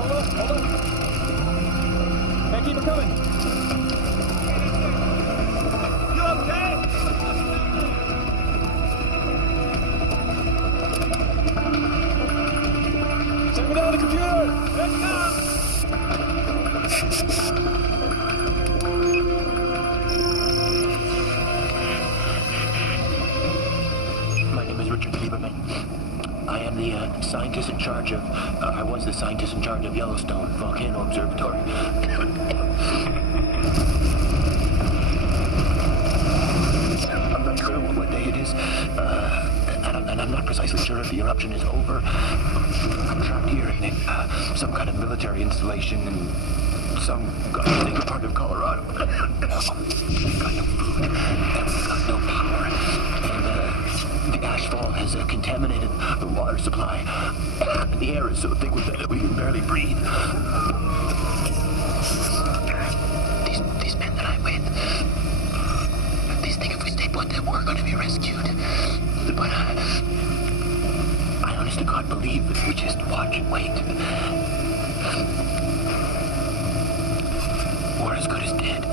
Hold on. Hey, keep it coming. You okay? Send me down the computer. Let's go. My name is Richard Lieberman. I am the scientist in charge of, I was the scientist in charge of Yellowstone Volcano Observatory. I'm not sure what day it is, and I'm not precisely sure if the eruption is over. I'm trapped here in some kind of military installation in some godforsaken part of Colorado. We've got no food, and we've got no power, and the ashfall has contaminated the water supply. The air is so thick with it that we can barely breathe. These men that I'm with, these think if we stay put that we're going to be rescued. But I honest to God believe that we just watch and wait. We're as good as dead.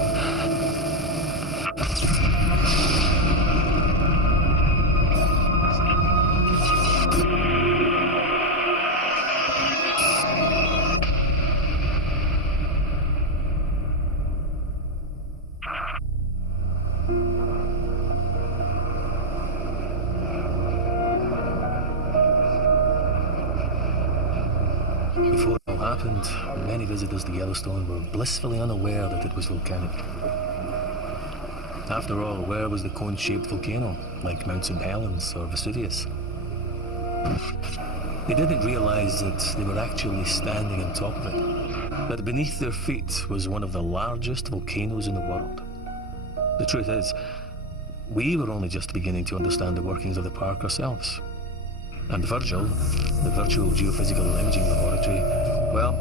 Before it all happened, many visitors to Yellowstone were blissfully unaware that it was volcanic. After all, where was the cone-shaped volcano, like Mount St. Helens or Vesuvius? They didn't realize that they were actually standing on top of it, that beneath their feet was one of the largest volcanoes in the world. The truth is, we were only just beginning to understand the workings of the park ourselves. And Virgil, the virtual geophysical imaging laboratory, well,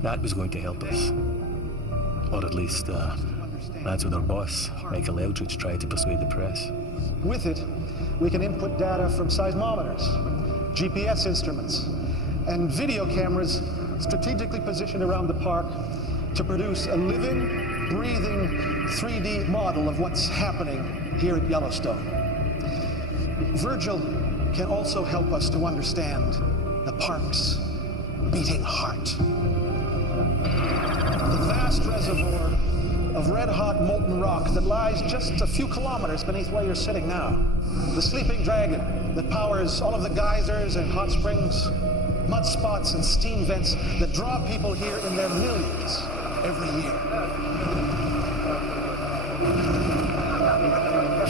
that was going to help us. Or at least, that's what our boss, Michael Eldridge, tried to persuade the press. With it, we can input data from seismometers, GPS instruments, and video cameras strategically positioned around the park to produce a living, breathing 3D model of what's happening here at Yellowstone. Virgil can also help us to understand the park's beating heart. The vast reservoir of red-hot molten rock that lies just a few kilometers beneath where you're sitting now. The sleeping dragon that powers all of the geysers and hot springs, mud spots and steam vents that draw people here in their millions every year.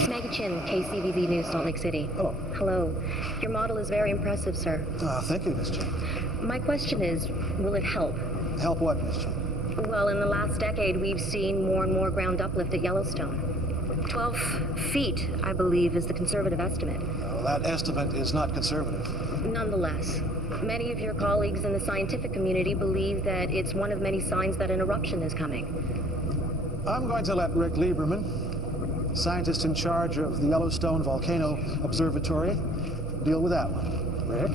Maggie Chin, KCVZ News, Salt Lake City. Hello. Hello. Your model is very impressive, sir. Thank you, Miss Chin. My question is, will it help? Help what, Miss Chin? Well, in the last decade, we've seen more and more ground uplift at Yellowstone. 12 feet, I believe, is the conservative estimate. Well, that estimate is not conservative. Nonetheless, many of your colleagues in the scientific community believe that it's one of many signs that an eruption is coming. I'm going to let Rick Lieberman, scientist in charge of the Yellowstone Volcano Observatory, deal with that one. Rick?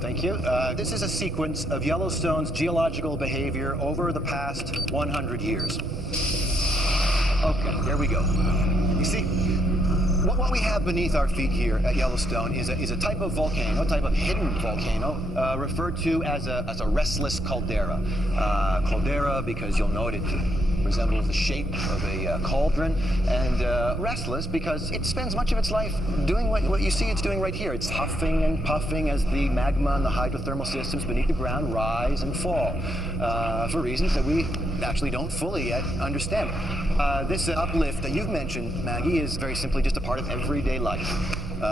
Thank you. This is a sequence of Yellowstone's geological behavior over the past 100 years. Okay, here we go. You see, what we have beneath our feet here at Yellowstone is a type of volcano, a type of hidden volcano, referred to as a restless caldera. Caldera because you'll note it resembles the shape of a cauldron, and restless because it spends much of its life doing what you see it's doing right here. It's huffing and puffing as the magma and the hydrothermal systems beneath the ground rise and fall for reasons that we actually don't fully yet understand. This uplift that you've mentioned, Maggie, is very simply just a part of everyday life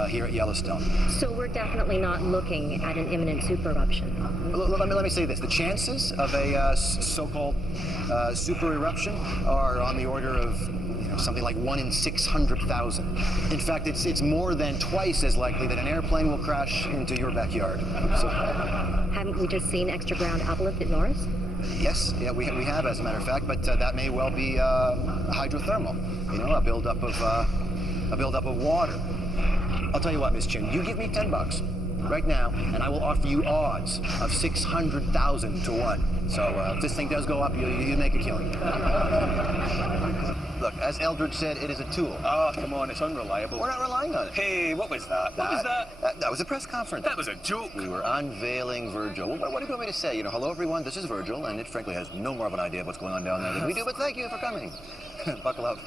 here at Yellowstone. So we're definitely not looking at an imminent super eruption. Let me say this. The chances of a so-called super eruption are on the order of something like 1 in 600,000. In fact, it's more than twice as likely that an airplane will crash into your backyard. So, haven't we just seen extra ground uplift at Norris? Yes, yeah, we have, as a matter of fact, but that may well be hydrothermal. A buildup of water. I'll tell you what, Miss Chin, you give me $10, right now, and I will offer you odds of 600,000 to 1. So if this thing does go up, you make a killing. Look, as Eldridge said, it is a tool. Oh, come on, it's unreliable. We're not relying on it. Hey, what was that? What was that? That was a press conference. That was a joke. We were unveiling Virgil. What do you want me to say? You know, hello everyone, this is Virgil, and it frankly has no more of an idea of what's going on down there than we do, but thank you for coming. Buckle up.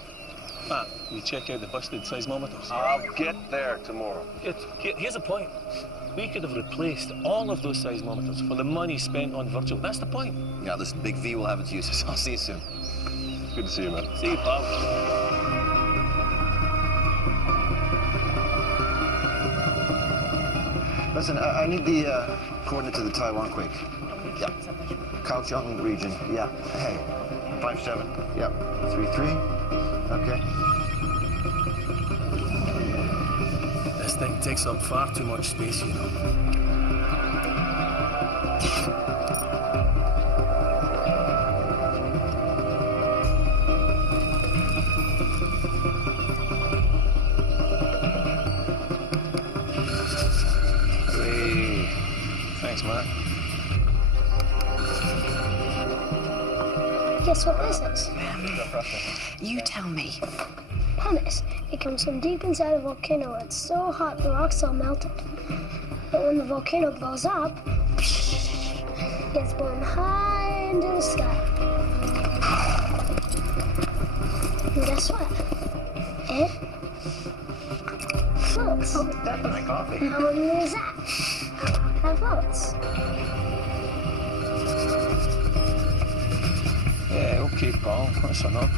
Matt, you check out the busted seismometers. I'll get there tomorrow. Good. Here's a point. We could have replaced all of those seismometers for the money spent on Virgil. That's the point. Yeah, listen, Big V will have its uses. I'll see you soon. Good to see you, man. See you, pal. Listen, I need the coordinates of the Taiwan quake. Yeah. Kaohsiung region. Yeah. Hey. 5-7. Yep. 3-3. Okay. This thing takes up far too much space, you know. Hey. Thanks, Matt. Guess what this is? You tell me. Pumice. It comes from deep inside a volcano. It's so hot the rocks all melted. But when the volcano blows up, it's blown high into the sky. And guess what? It floats. Oh, that's my coffee. How only is that? That floats. Yeah, okay, pal. That's enough.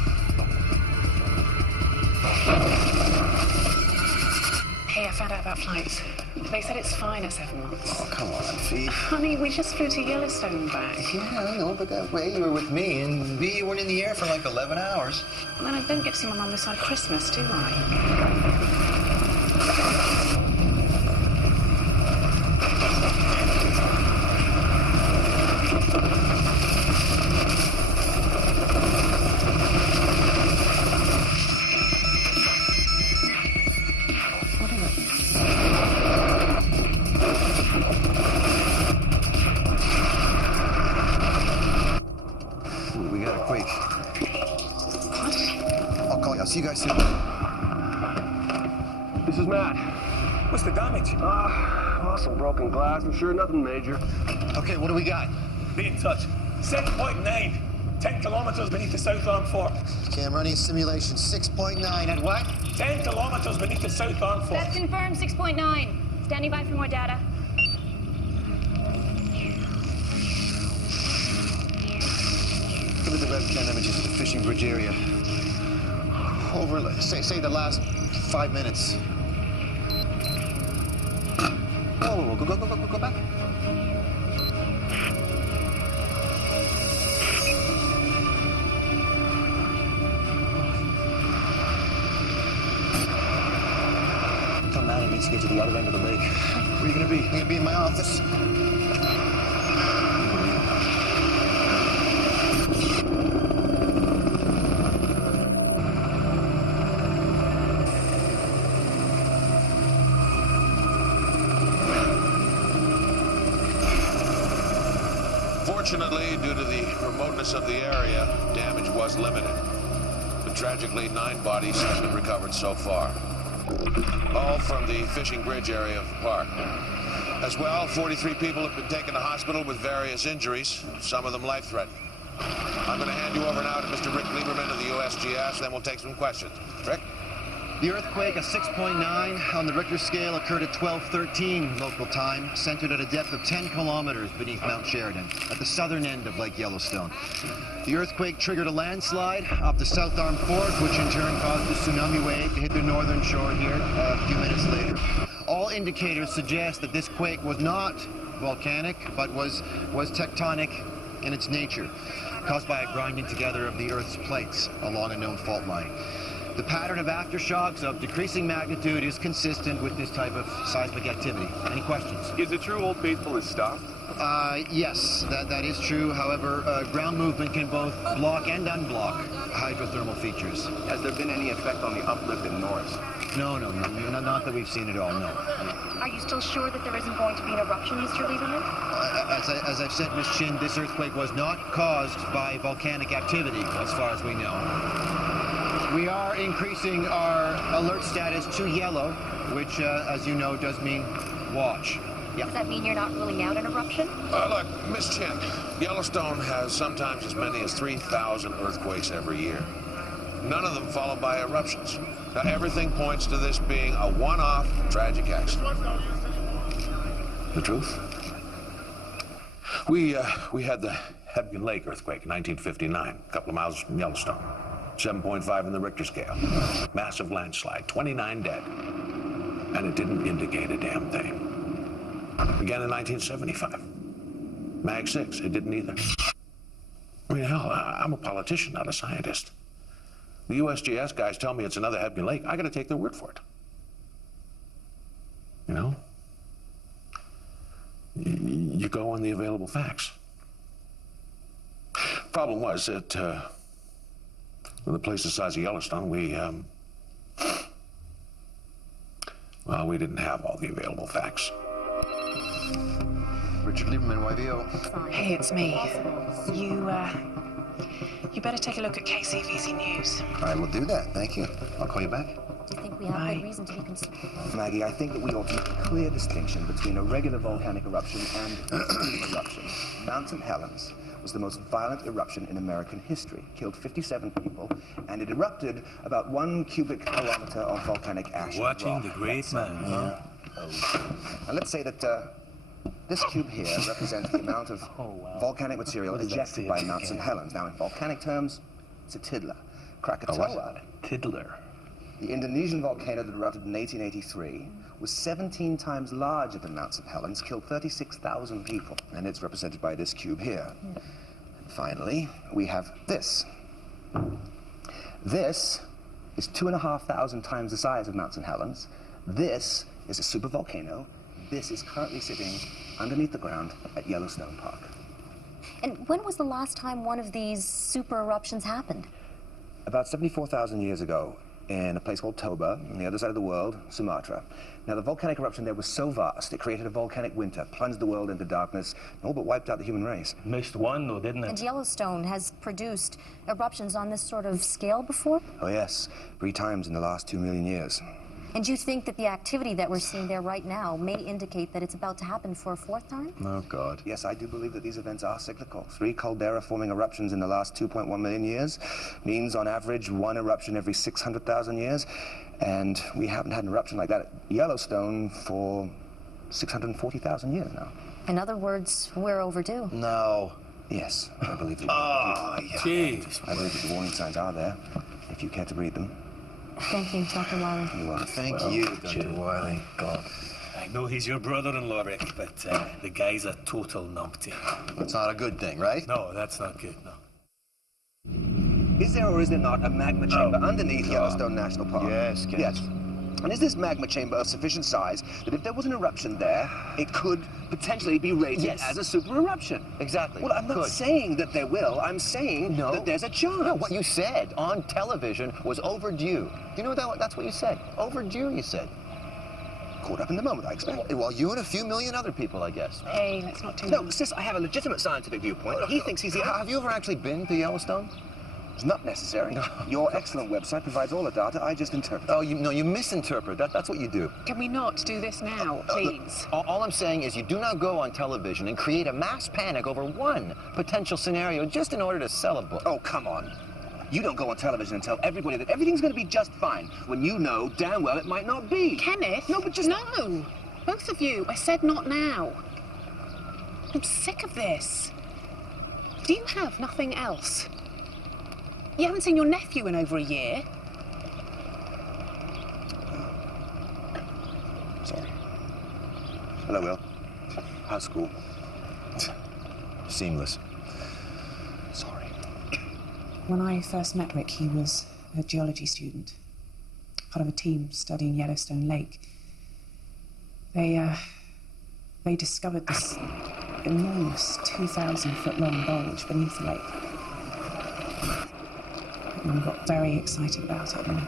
Hey, I found out about flights. They said it's fine at 7 months. Oh, come on, Fee. Honey, we just flew to Yellowstone back. Yeah, I know, but that way you were with me, and B, you weren't in the air for like 11 hours. And then I don't get to see my mum this side of Christmas, do I? We got a quake. What? I'll call you. I'll see you guys soon. This is Matt. What's the damage? Some broken glass. I'm sure nothing major. Okay, what do we got? Be in touch. 7.9. 10 kilometers beneath the South Arm Fork. Okay, I'm running a simulation. 6.9 at what? 10 kilometers beneath the South Arm Fork. That's confirmed, 6.9. Standing by for more data. Look at the webcam images of the fishing bridge area. Over, say the last 5 minutes. Oh, go back. Tell Matt he needs to get to the other end of the lake. Where are you gonna be? I'm gonna be in my office. Fortunately, due to the remoteness of the area, damage was limited. But tragically, 9 bodies have been recovered so far. All from the fishing bridge area of the park. As well, 43 people have been taken to hospital with various injuries, some of them life-threatening. I'm going to hand you over now to Mr. Rick Lieberman of the USGS, then we'll take some questions. Rick? The earthquake, a 6.9 on the Richter scale, occurred at 12:13 local time, centered at a depth of 10 kilometers beneath Mount Sheridan, at the southern end of Lake Yellowstone. The earthquake triggered a landslide off the South Arm Fork, which in turn caused a tsunami wave to hit the northern shore here a few minutes later. All indicators suggest that this quake was not volcanic, but was tectonic in its nature, caused by a grinding together of the Earth's plates along a known fault line. The pattern of aftershocks of decreasing magnitude is consistent with this type of seismic activity. Any questions? Is it true Old Faithful is stopped? Yes, that is true. However, ground movement can both block and unblock hydrothermal features. Has there been any effect on the uplift in Norris? No, not that we've seen at all, no. Are you still sure that there isn't going to be an eruption, Mr. Lieberman? As I've said, Miss Chin, this earthquake was not caused by volcanic activity, as far as we know. We are increasing our alert status to yellow, which, as you know, does mean watch. Yeah. Does that mean you're not ruling out an eruption? Look, Miss Chin, Yellowstone has sometimes as many as 3,000 earthquakes every year. None of them followed by eruptions. Now, everything points to this being a one-off tragic accident. The truth? We had the Hebgen Lake earthquake in 1959, a couple of miles from Yellowstone. 7.5 in the Richter scale. Massive landslide, 29 dead. And it didn't indicate a damn thing. Again in 1975. Mag 6, it didn't either. I mean, hell, I'm a politician, not a scientist. The USGS guys tell me it's another Hebgen Lake. I gotta take their word for it. You know? You go on the available facts. Problem was that, with a place the size of Yellowstone, we didn't have all the available facts. Richard Lieberman, YVO. Hey, it's me. You better take a look at KCVZ News. I will do that, thank you. I'll call you back. Do you think we have good reason to be concerned? Maggie, I think that we ought to make a clear distinction between a regular volcanic eruption and an eruption. Mount St. Helens was the most violent eruption in American history, killed 57 people, and it erupted about 1 cubic kilometer of volcanic ash. Watching the great man, huh? Now let's say that this cube here represents the amount of volcanic material ejected by Mount St. Helens. Now, in volcanic terms, it's a tiddler. Krakatoa, Tiddler. the Indonesian volcano that erupted in 1883, was 17 times larger than Mount St. Helens, killed 36,000 people, and it's represented by this cube here. And finally, we have this. This is 2,500 times the size of Mount St. Helens. This is a supervolcano. This is currently sitting underneath the ground at Yellowstone Park. And when was the last time one of these super eruptions happened? About 74,000 years ago, in a place called Toba, on the other side of the world, Sumatra. Now, the volcanic eruption there was so vast, it created a volcanic winter, plunged the world into darkness, and all but wiped out the human race. Missed one, though, didn't it? And Yellowstone has produced eruptions on this sort of scale before? Oh, yes. 3 times in the last 2 million years. And you think that the activity that we're seeing there right now may indicate that it's about to happen for a 4th time? Oh, God. Yes, I do believe that these events are cyclical. 3 caldera-forming eruptions in the last 2.1 million years means, on average, 1 eruption every 600,000 years. And we haven't had an eruption like that at Yellowstone for 640,000 years now. In other words, we're overdue. No. Yes, I believe that. Jeez. I believe that the warning signs are there, if you care to read them. Thank you, Dr. Wiley. You are. Thank you, Dr. Wiley. God. I know he's your brother-in-law, Rick, but the guy's a total numpty. That's not a good thing, right? No, that's not good, no. Is there or is there not a magma chamber underneath Yellowstone National Park? Yes, Kent. Yes. And is this magma chamber of sufficient size that if there was an eruption there, it could potentially be rated as a super eruption? Exactly. Well, I'm not saying that there will. I'm saying that there's a chance. No, what you said on television was overdue. Do you know that's what you said? Overdue, you said. Caught up in the moment, I expect. Well, you and a few million other people, I guess. Hey, let's not do No, sis, I have a legitimate scientific viewpoint. He thinks he's the... Have you ever actually been to Yellowstone? It's not necessary. Your excellent website provides all the data. I just interpret. Oh, you misinterpret. That's what you do. Can we not do this now, please? All I'm saying is you do not go on television and create a mass panic over one potential scenario just in order to sell a book. Oh, come on. You don't go on television and tell everybody that everything's going to be just fine when you know damn well it might not be. Kenneth? No, but just... No! Both of you. I said not now. I'm sick of this. Do you have nothing else? You haven't seen your nephew in over a year. Sorry. Hello, Will. How's school? Seamless. Sorry. When I first met Rick, he was a geology student, part of a team studying Yellowstone Lake. They discovered this enormous 2,000-foot-long bulge beneath the lake. Everyone got very excited about it, and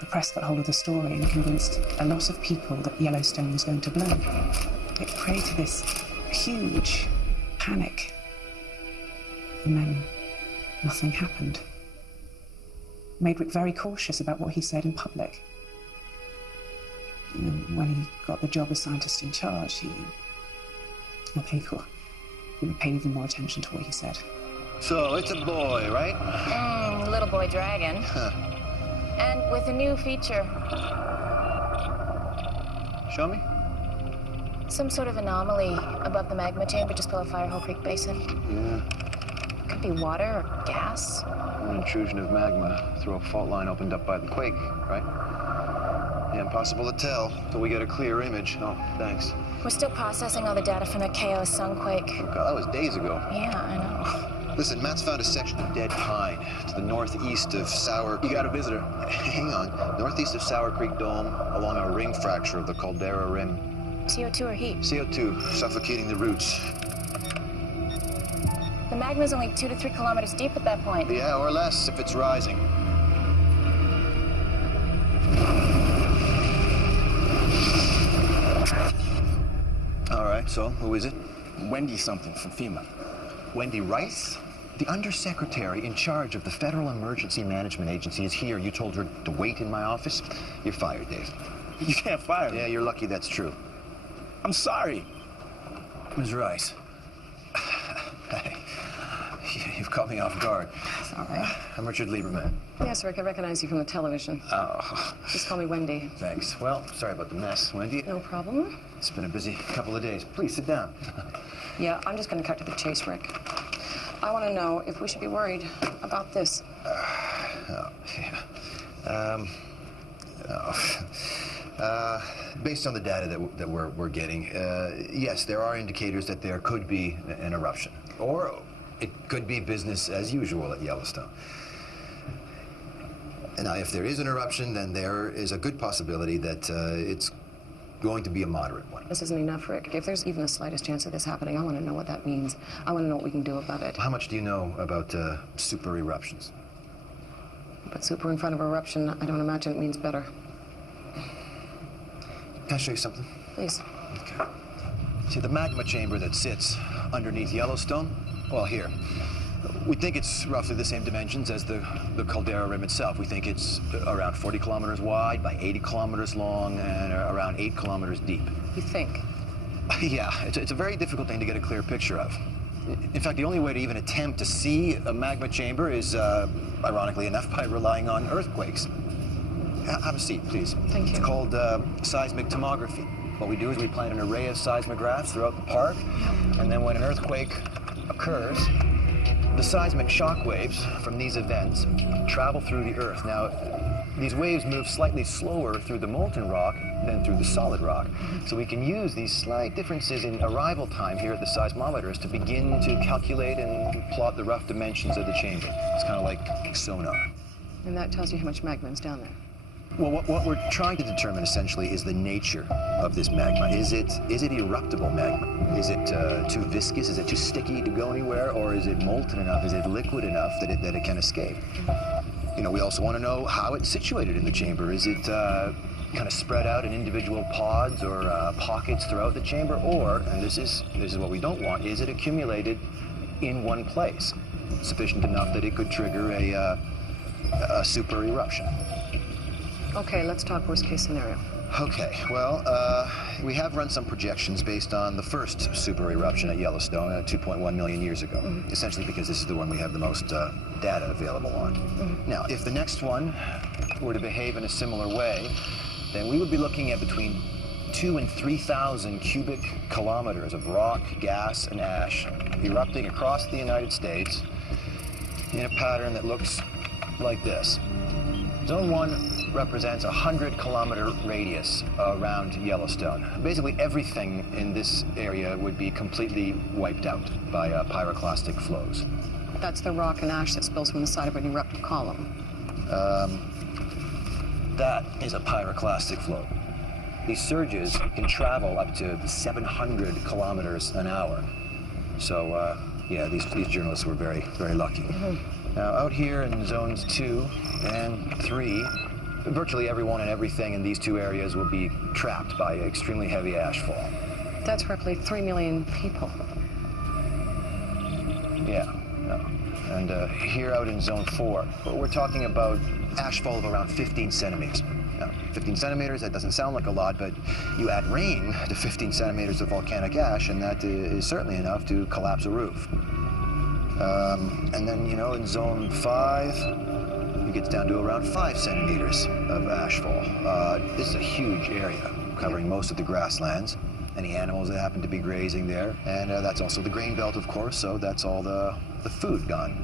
the press got hold of the story and convinced a lot of people that Yellowstone was going to blow. It created this huge panic, and then nothing happened. Made Rick very cautious about what he said in public. You know, when he got the job as scientist in charge, he paid even more attention to what he said. So, it's a boy, right? Little boy dragon. And with a new feature. Show me. Some sort of anomaly above the magma chamber just below Firehole Creek Basin. Yeah. Could be water or gas. An intrusion of magma through a fault line opened up by the quake, right? Yeah, impossible to tell till we get a clear image. Oh, thanks. We're still processing all the data from the Chaos Sunquake. Oh, God, that was days ago. Yeah, I know. Listen, Matt's found a section of dead pine to the northeast of Sour... You got a visitor. Hang on. Northeast of Sour Creek Dome, along a ring fracture of the Caldera Rim. CO2 or heat? CO2, suffocating the roots. The magma's only 2 to 3 kilometers deep at that point. Yeah, or less if it's rising. All right, so who is it? Wendy something from FEMA. Wendy Rice? The undersecretary in charge of the Federal Emergency Management Agency is here. You told her to wait in my office? You're fired, Dave. You can't fire me. Yeah, you're lucky that's true. I'm sorry. Ms. Rice. Hey, you've caught me off guard. Sorry. I'm Richard Lieberman. Yes, Rick, I recognize you from the television. Oh. Just call me Wendy. Thanks. Well, sorry about the mess, Wendy. No problem. It's been a busy couple of days. Please sit down. Yeah, I'm just going to cut to the chase, Rick. I want to know if we should be worried about this. Based on the data that we're getting, yes, there are indicators that there could be an eruption. Or it could be business as usual at Yellowstone. Now, if there is an eruption, then there is a good possibility that it's going to be a moderate one. This isn't enough, Rick. If there's even the slightest chance of this happening, I want to know what that means. I want to know what we can do about it. How much do you know about super eruptions? But super in front of eruption, I don't imagine it means better. Can I show you something? Please. Okay. See, the magma chamber that sits underneath Yellowstone? Well, here. We think it's roughly the same dimensions as the Caldera Rim itself. We think it's around 40 kilometers wide by 80 kilometers long and around 8 kilometers deep. You think? Yeah, it's a very difficult thing to get a clear picture of. In fact, the only way to even attempt to see a magma chamber is, ironically enough, by relying on earthquakes. Have a seat, please. Thank you. It's called seismic tomography. What we do is we plant an array of seismographs throughout the park, and then when an earthquake occurs, the seismic shock waves from these events travel through the Earth. Now, these waves move slightly slower through the molten rock than through the solid rock. So we can use these slight differences in arrival time here at the seismometers to begin to calculate and plot the rough dimensions of the chamber. It's kind of like sonar. And that tells you how much magma is down there. Well, what we're trying to determine essentially is the nature of this magma. Is it eruptible magma? Is it too viscous? Is it too sticky to go anywhere? Or is it molten enough? Is it liquid enough that it can escape? You know, we also want to know how it's situated in the chamber. Is it kind of spread out in individual pods or pockets throughout the chamber? Or, and this is what we don't want, is it accumulated in one place, sufficient enough that it could trigger a super eruption? Okay, let's talk worst case scenario. Okay, well, we have run some projections based on the first super eruption at Yellowstone 2.1 million years ago, essentially because this is the one we have the most data available on. Now, if the next one were to behave in a similar way, then we would be looking at between 2,000 and 3,000 cubic kilometers of rock, gas, and ash erupting across the United States in a pattern that looks like this. Zone 1 represents a 100-kilometer radius around Yellowstone. Basically, everything in this area would be completely wiped out by pyroclastic flows. That's the rock and ash that spills from the side of an eruptive column. That is a pyroclastic flow. These surges can travel up to 700 kilometers an hour. So, yeah, these journalists were very, very lucky. Now, out here in zones 2 and 3, virtually everyone and everything in these two areas will be trapped by extremely heavy ashfall. That's roughly 3 million people. Yeah. And here out in zone 4, we're talking about ashfall of around 15 centimeters. Now, 15 centimeters, that doesn't sound like a lot, but you add rain to 15 centimeters of volcanic ash, and that is certainly enough to collapse a roof. And then, you know, in zone 5, it gets down to around 5 centimeters of ashfall. This is a huge area, covering most of the grasslands, any animals that happen to be grazing there, and that's also the grain belt, of course, so that's all the food gone.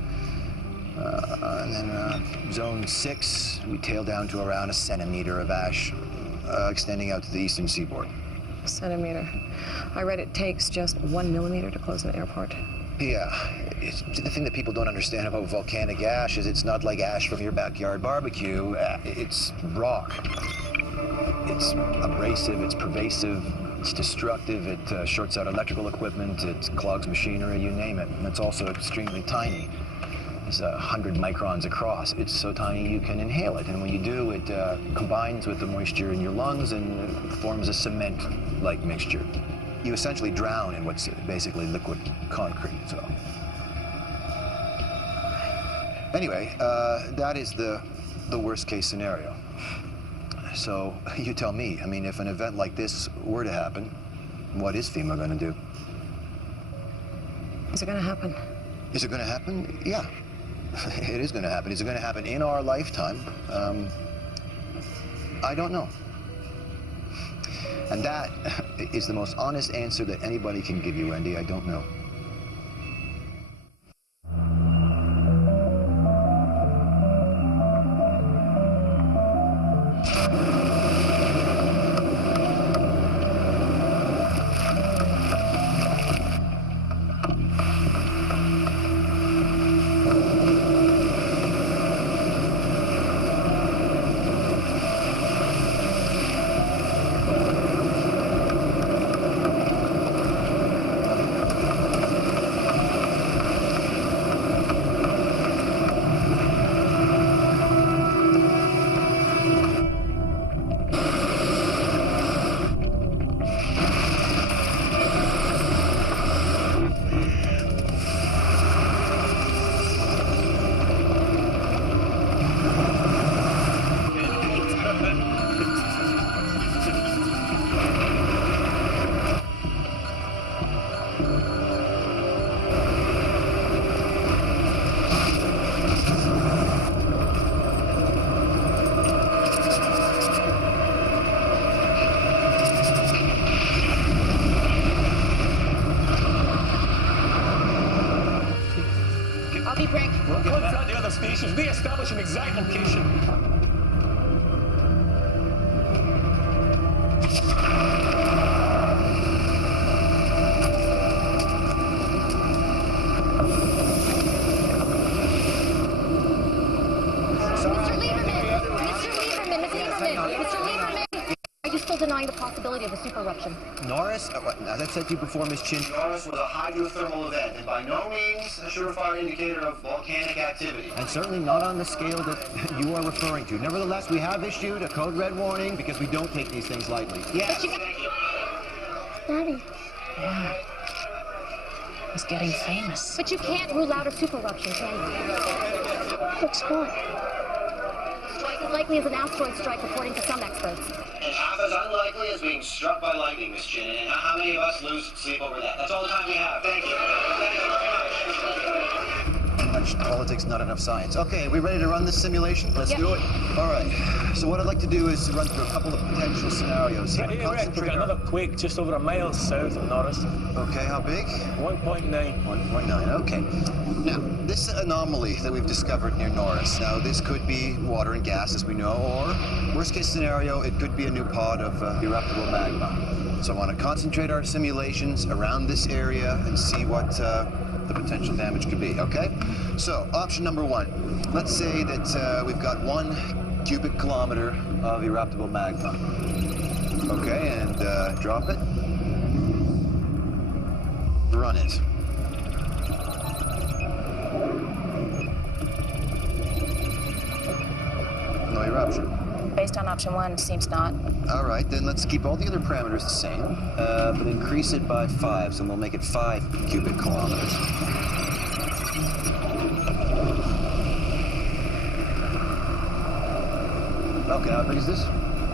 And then zone 6, we tail down to around a centimeter of ash, extending out to the eastern seaboard. A centimeter. I read it takes just 1 millimeter to close an airport. Yeah, the thing that people don't understand about volcanic ash is it's not like ash from your backyard barbecue. It's rock. It's abrasive, it's pervasive, it's destructive, it shorts out electrical equipment, it clogs machinery, you name it. And it's also extremely tiny. It's 100 microns across. It's so tiny you can inhale it, and when you do, it combines with the moisture in your lungs and forms a cement-like mixture. You essentially drown in what's basically liquid concrete, so. Anyway, that is the worst case scenario. So you tell me, I mean, if an event like this were to happen, what is FEMA going to do? Is it going to happen? Is it going to happen? Yeah, it is going to happen. Is it going to happen in our lifetime? I don't know. And that is the most honest answer that anybody can give you, Wendy. I don't know. Stations, they establish an exact location. Denying the possibility of a super eruption. Norris, as I've said to you before, Miss Chin, Norris was a hydrothermal event, and by no means a surefire indicator of volcanic activity. And certainly not on the scale that you are referring to. Nevertheless, we have issued a code red warning because we don't take these things lightly. Yes. Daddy. Yeah. He's getting famous. But you can't rule out a super eruption, can you? Looks hot. Twice as likely as an asteroid strike, according to some experts. And half as unlikely as being struck by lightning, Miss Chin. And how many of us lose sleep over that? That's all the time we have. Thank you. Thank you very much. Too much politics, not enough science. Okay, we ready to run this simulation? Let's do it. All right. So what I'd like to do is run through a couple of potential scenarios here. Hey, Rick, we've got another quake just over a mile south of Norris. Okay, how big? 1.9. 1.9, okay. Now, this anomaly that we've discovered near Norris, now this could be water and gas, as we know, or worst case scenario, it could be a new pod of eruptible magma. So I want to concentrate our simulations around this area and see what the potential damage could be, okay? So, option number one. Let's say that we've got 1 cubic kilometer of eruptible magma. Okay, and drop it. Run it. option 1 seems not. All right, then let's keep all the other parameters the same, but increase it by 5, so we'll make it 5 cubic kilometers. Okay, how big is this?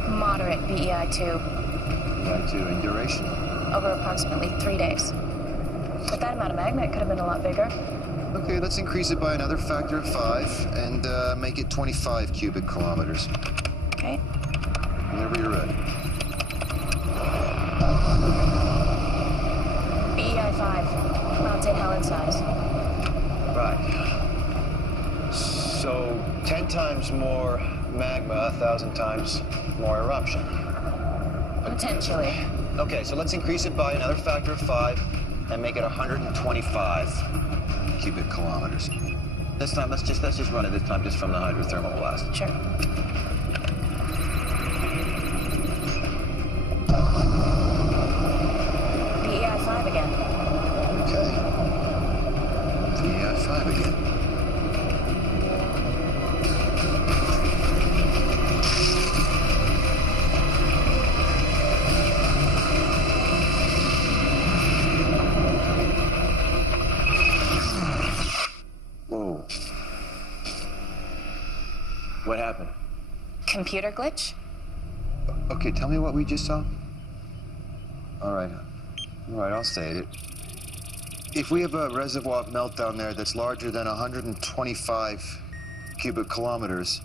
Moderate BEI2. BEI2 in duration? Over approximately 3 days. With that amount of magma, it could have been a lot bigger. Okay, let's increase it by another factor of 5 and make it 25 cubic kilometers. Okay. Whenever you're ready. BEI5. Mount St. Helens size. Right. So 10 times more magma, 1,000 times more eruption. Potentially. Okay, so let's increase it by another factor of 5 and make it 125 cubic kilometers. This time, let's just run it this time just from the hydrothermal blast. Sure. BEI5 again. Okay. BEI5 again. Whoa. What happened? Computer glitch? Okay, tell me what we just saw. All right, I'll say it. If we have a reservoir meltdown there that's larger than 125 cubic kilometers,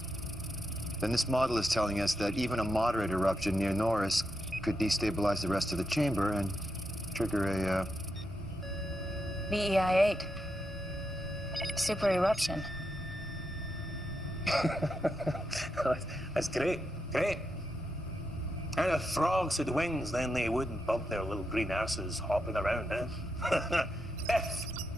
then this model is telling us that even a moderate eruption near Norris could destabilize the rest of the chamber and trigger a... BEI8. Super eruption. That's great, great. And if frogs had wings, then they wouldn't bump their little green asses hopping around, eh?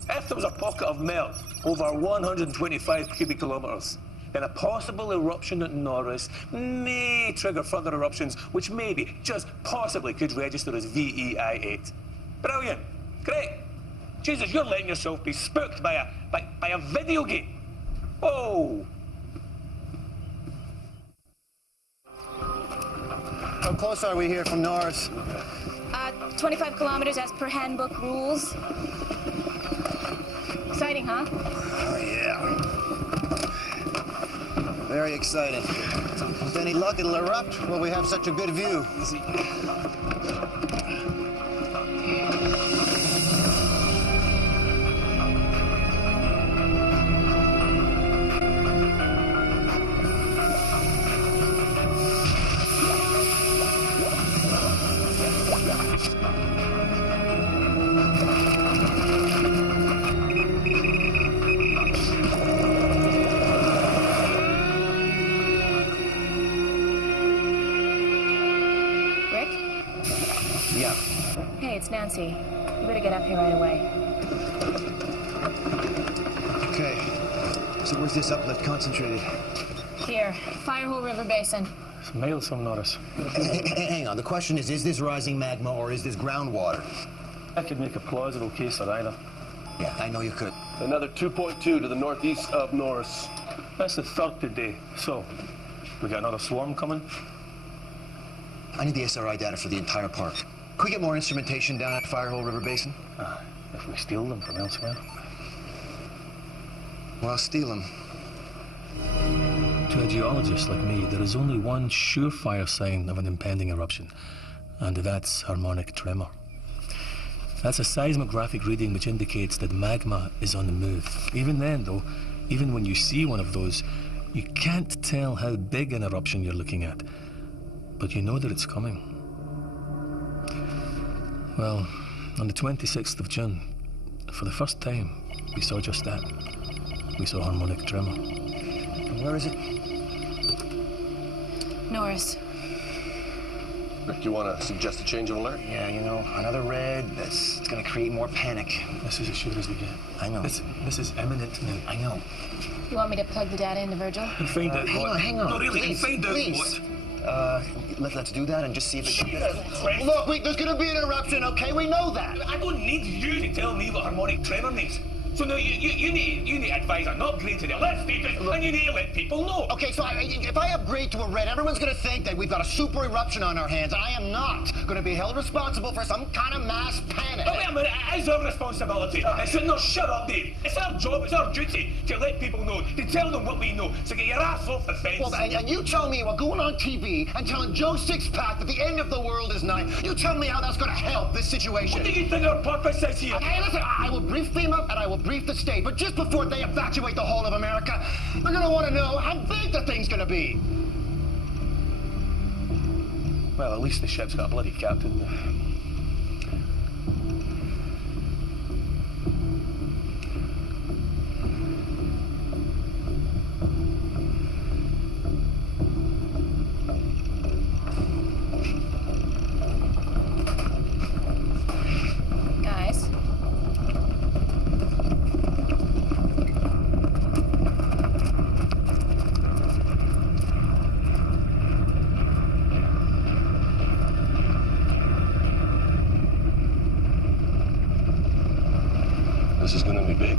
If there was a pocket of melt over 125 cubic kilometers, then a possible eruption at Norris may trigger further eruptions, which maybe, just possibly, could register as VEI8. Brilliant, great. Jesus, you're letting yourself be spooked by a video game. Oh. How close are we here from Norris? 25 kilometers as per handbook rules. Exciting, huh? Oh, yeah. Very exciting. With any luck, it'll erupt while we have such a good view. Nancy, you better get up here right away. Okay, so where's this uplift concentrated? Here, Firehole River Basin. It's miles from Norris. Hang on, the question is this rising magma or is this groundwater? I could make a plausible case for either. Yeah, I know you could. Another 2.2 to the northeast of Norris. That's the third today. So, we got another swarm coming? I need the SRI data for the entire park. Can we get more instrumentation down at Firehole River Basin? If we steal them from elsewhere. Well, steal them. To a geologist like me, there is only one surefire sign of an impending eruption, and that's harmonic tremor. That's a seismographic reading which indicates that magma is on the move. Even then, though, even when you see one of those, you can't tell how big an eruption you're looking at, but you know that it's coming. Well, on the 26th of June, for the first time, we saw just that. We saw harmonic tremor. And where is it? Norris. Rick, do you want to suggest a change of alert? Yeah, you know, another red, it's going to create more panic. This is as sure as we get. I know. This is imminent now. I know. You want me to plug the data into Virgil? And find out what... Hang on. No, really, please, and find please. out what... Let's do that and just see if it can Christ. Look, there's going to be an eruption, okay? We know that. I don't need you to tell me what harmonic tremor means. So no, you need to advise her not green to the red status, and you need to let people know. Okay, so if I upgrade to a red, everyone's going to think that we've got a super eruption on our hands, and I am not going to be held responsible for some kind of mass panic. Oh, wait a minute, it is our responsibility. No, shut up, Dave. It's our job, it's our duty to let people know, to tell them what we know. So get your ass off the fence. Well, and you tell me, well, going on TV and telling Joe Sixpack that the end of the world is nigh, you tell me how that's going to help this situation. What do you think our purpose is here? Okay, listen, I will brief FEMA and I will brief the state, but just before they evacuate the whole of America, they're going to want to know how big the thing's going to be. Well, at least the ship's got a bloody captain. Guys. This is gonna be big.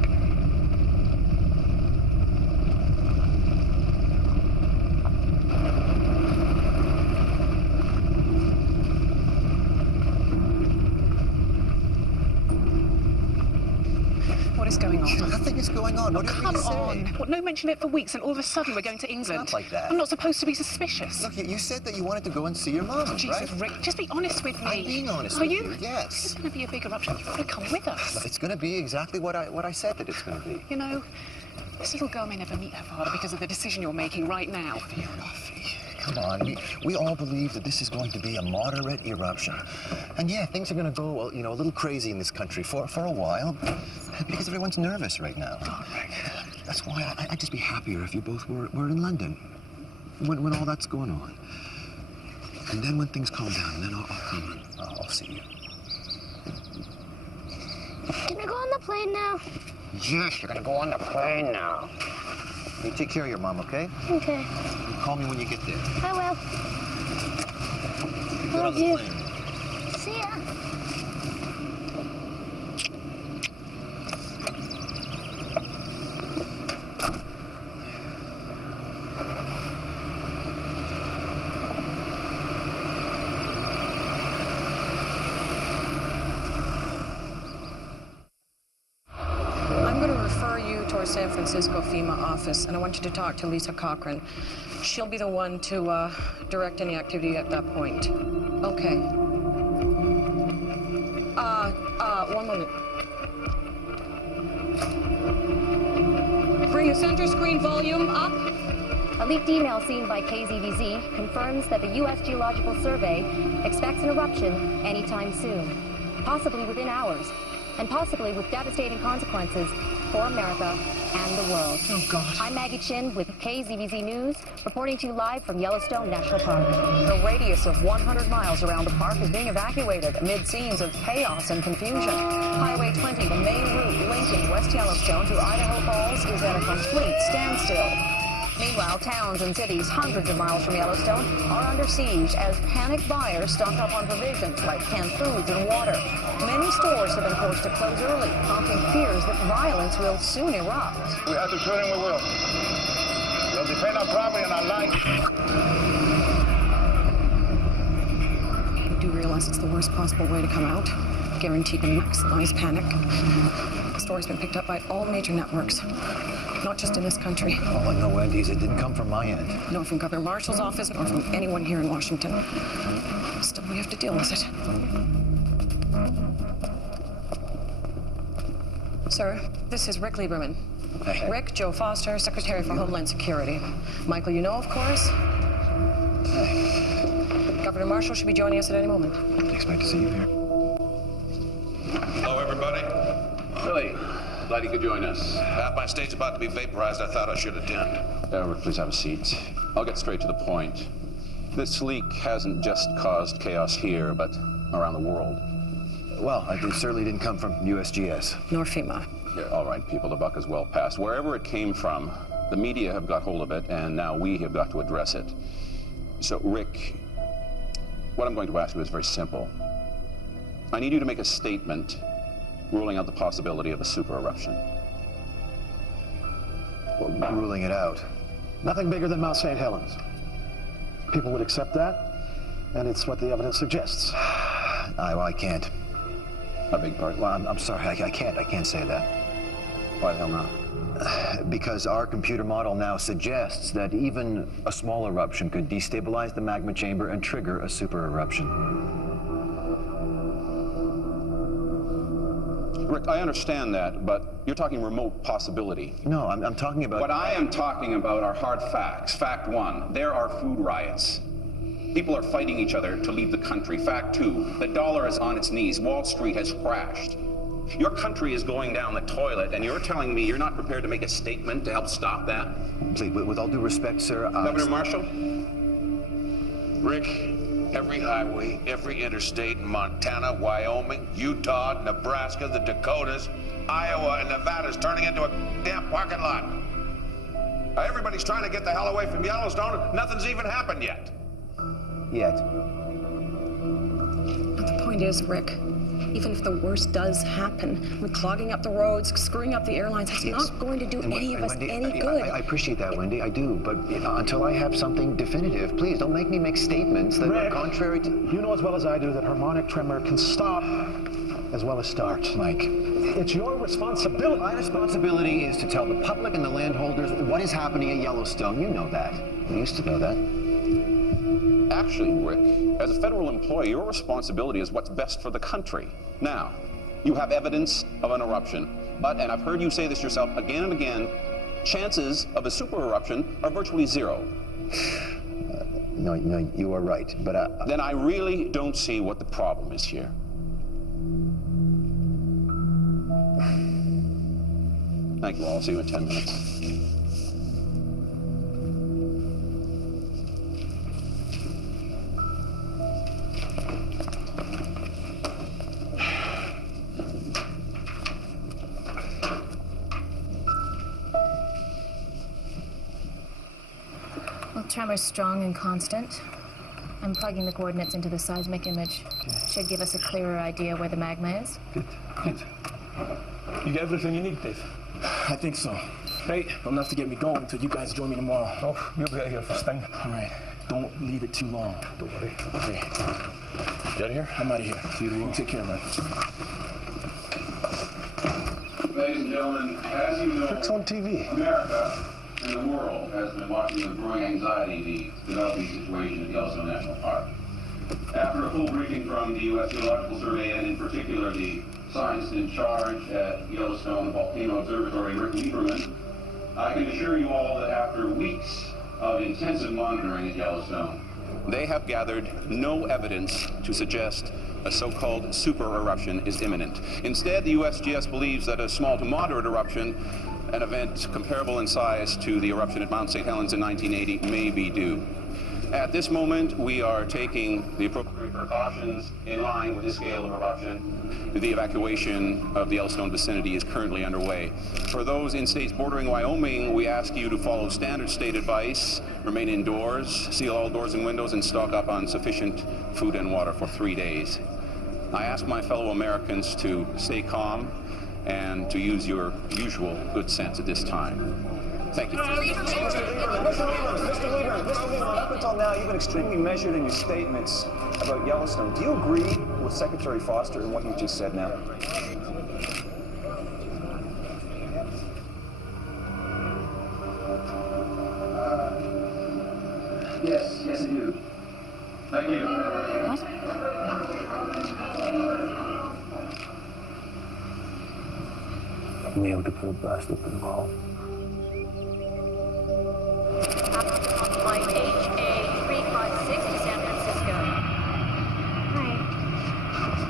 What is going on? Nothing is going on. What Come on. What, no mention of it for weeks, and all of a sudden we're going to England. Not like that. I'm not supposed to be suspicious. Look, you said that you wanted to go and see your mom, Oh, Jesus, right? Rick, just be honest with me. I'm being honest Are with you? you, yes. It's going to be a big eruption. You've got to come with us. It's going to be exactly what I said that it's going to be. You know, this little girl may never meet her father because of the decision you're making right now. Come on, we all believe that this is going to be a moderate eruption. And yeah, things are going to go, well, you know, a little crazy in this country for a while because everyone's nervous right now. God, Rick. That's why I'd just be happier if you both were in London when all that's going on. And then when things calm down, then I'll come and I'll see you. Can I go on the plane now? Yes, you're going to go on the plane now. You take care of your mom, okay? Okay. You call me when you get there. I will. Get on Love the you. plane. See ya. I'm going to refer you to our San Francisco FEMA office, and I want you to talk to Lisa Cochran. She'll be the one to direct any activity at that point. Okay. One moment. Bring your center screen volume up. A leaked email seen by KZVZ confirms that the U.S. Geological Survey expects an eruption anytime soon, possibly within hours, and possibly with devastating consequences for America and the world. Oh, God. I'm Maggie Chin with KZVZ News, reporting to you live from Yellowstone National Park. The radius of 100 miles around the park is being evacuated amid scenes of chaos and confusion. Highway 20, the main route linking West Yellowstone to Idaho Falls, is at a complete standstill. Meanwhile, towns and cities hundreds of miles from Yellowstone are under siege as panicked buyers stock up on provisions like canned foods and water. Many stores have been forced to close early, prompting fears that violence will soon erupt. We have to shoot him, we will. We'll defend our property and our life. We do realize it's the worst possible way to come out, guaranteed to maximize panic. The story's been picked up by all major networks, not just in this country. All I know, Wendy, is it didn't come from my end. Nor from Governor Marshall's office, nor from anyone here in Washington. Still, we have to deal with it. Sir, this is Rick Lieberman. Hey. Rick, Joe Foster, Secretary for Homeland Security. Michael, you know, of course. Hey. Governor Marshall should be joining us at any moment. Expect to see you here. Hello, everybody. Billy, glad you could join us. My state's about to be vaporized. I thought I should attend. Rick, please have a seat. I'll get straight to the point. This leak hasn't just caused chaos here, but around the world. Well, it certainly didn't come from USGS. Nor FEMA. Yeah, all right, people, the buck is well past. Wherever it came from, the media have got hold of it, and now we have got to address it. So, Rick, what I'm going to ask you is very simple. I need you to make a statement ruling out the possibility of a super eruption. ruling it out. Nothing bigger than Mount St. Helens. People would accept that, and it's what the evidence suggests. I can't. I beg pardon? Well, I'm sorry, I can't say that. Why the hell not? Because our computer model now suggests that even a small eruption could destabilize the magma chamber and trigger a super eruption. Rick, I understand that, but you're talking remote possibility. No, I'm talking about... What I am talking about are hard facts. Fact 1, there are food riots. People are fighting each other to leave the country. Fact 2, the dollar is on its knees. Wall Street has crashed. Your country is going down the toilet, and you're telling me you're not prepared to make a statement to help stop that? Please, with all due respect, sir... Governor Marshall? Rick, every highway, every interstate in Montana, Wyoming, Utah, Nebraska, the Dakotas, Iowa, and Nevada is turning into a damn parking lot. Everybody's trying to get the hell away from Yellowstone. Nothing's even happened yet. Yet. But the point is, Rick, even if the worst does happen, clogging up the roads, screwing up the airlines, it's not going to do any of us any good. I appreciate that, Wendy, I do. But until I have something definitive, please don't make me make statements that are contrary to... You know as well as I do that harmonic tremor can stop as well as start. Mike. It's your responsibility. My responsibility is to tell the public and the landholders what is happening at Yellowstone. You know that. You used to know that. Actually, Rick, as a federal employee, your responsibility is what's best for the country. Now, you have evidence of an eruption, but, and I've heard you say this yourself again and again, chances of a super eruption are virtually zero. No, you are right, but... Then I really don't see what the problem is here. Thank you all. I'll see you in 10 minutes. Well, tremor's strong and constant. I'm plugging the coordinates into the seismic image. Should give us a clearer idea where the magma is. Good. You get everything you need, Dave? I think so. Right, enough to get me going until you guys join me tomorrow. Oh, you'll be out here first thing. All right, don't leave it too long. Don't worry. Okay. You out of here? I'm out of here. See you tomorrow. Take care, man. Ladies and gentlemen, as you know, It's on TV. America and the world has been watching with growing anxiety the developing situation at Yellowstone National Park. After a full briefing from the U.S. Geological Survey, and in particular the scientist in charge at Yellowstone Volcano Observatory, Rick Lieberman, I can assure you all that after weeks of intensive monitoring at Yellowstone, they have gathered no evidence to suggest a so-called super eruption is imminent. Instead, the USGS believes that a small to moderate eruption, an event comparable in size to the eruption at Mount St. Helens in 1980, may be due. At this moment, we are taking the appropriate precautions in line with the scale of eruption. The evacuation of the Yellowstone vicinity is currently underway. For those in states bordering Wyoming, we ask you to follow standard state advice, remain indoors, seal all doors and windows, and stock up on sufficient food and water for 3 days. I ask my fellow Americans to stay calm and to use your usual good sense at this time. Thank you. Mr. Lieberman, up until now, you've been extremely measured in your statements about Yellowstone. Do you agree with Secretary Foster in what you just said now? Yes, I do. Thank you. Nailed to put a blast up in the wall. Flight HA356 to San Francisco. Hi.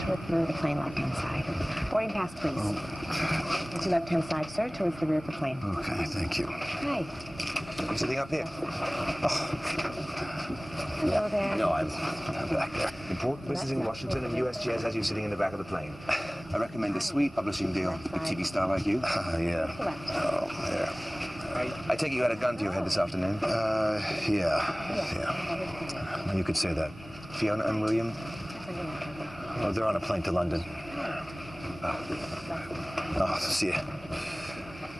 Towards the rear of the plane, left-hand side. Boarding pass, please. To left-hand side, sir, towards the rear of the plane. Okay, thank you. Hi. You sitting up here? Hello there. No, I'm back there. Important business in Washington, and USGS has you sitting in the back of the plane. I recommend a sweet publishing deal. A TV star like you. Yeah. Oh, yeah. I take it you had a gun to your head this afternoon? Yeah. Well, you could say that. Fiona and William? Oh, they're on a plane to London. Oh, see ya.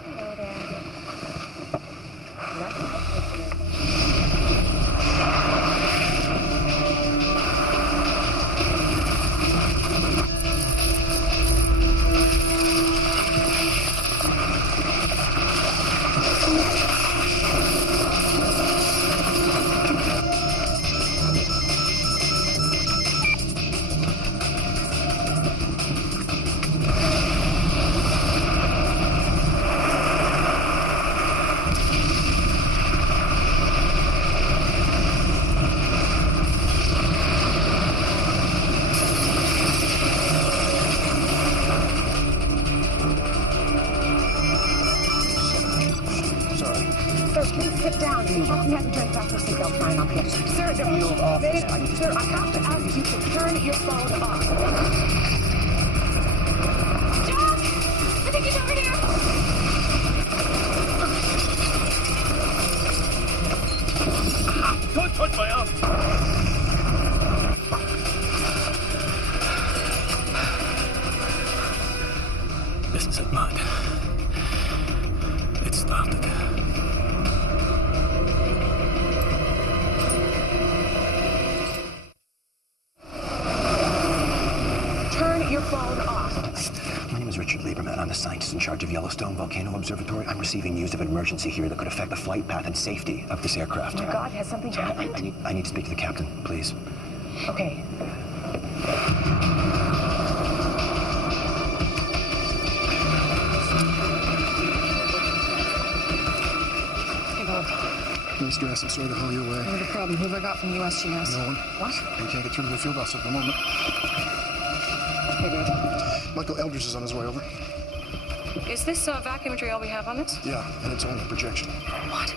Hello there. Sit down. You haven't turned faster seatbelt sign off yet. Sir, sir, I have to ask you to turn your phone off. Jack! I think he's over here. Don't touch my arm! This is it, man. It started. Turn your phone off. My name is Richard Lieberman. I'm the scientist in charge of Yellowstone Volcano Observatory. I'm receiving news of an emergency here that could affect the flight path and safety of this aircraft. Oh my God, has something happened? I need to speak to the captain, please. Okay. Nice dress, I'm sorry to haul you away. Not a problem. Who have I got from USGS? No one. What? You can't get through to the field office at the moment. Hey, Dave. Michael Eldridge is on his way over. Is this vac imagery all we have on this? Yeah, and it's only a projection. What?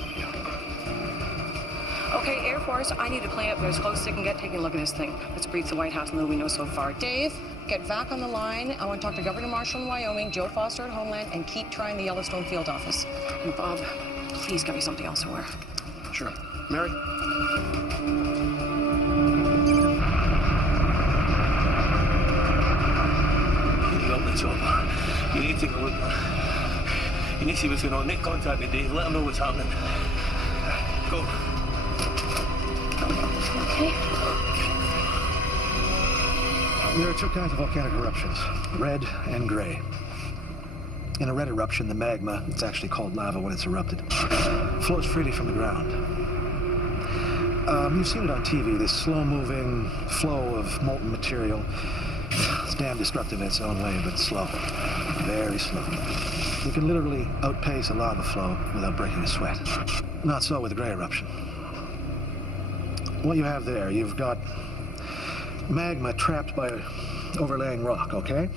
Okay, Air Force, I need a plane up there as close as they can get taking a look at this thing. Let's brief the White House on what we know so far. Dave, get VAC on the line. I want to talk to Governor Marshall in Wyoming, Joe Foster at Homeland, and keep trying the Yellowstone field office. And Bob, please get me something else to wear. Sure. Mary? You got the job. You need to take a look. You need to see what's going on. Make contact with Dave. Let him know what's happening. Go. Okay. There are two kinds of volcanic eruptions, red and gray. In a red eruption, the magma, it's actually called lava when it's erupted, flows freely from the ground. You've seen it on TV, this slow-moving flow of molten material. It's damn destructive in its own way, but slow. Very slow. You can literally outpace a lava flow without breaking a sweat. Not so with a gray eruption. What you have there, you've got magma trapped by overlaying rock, okay?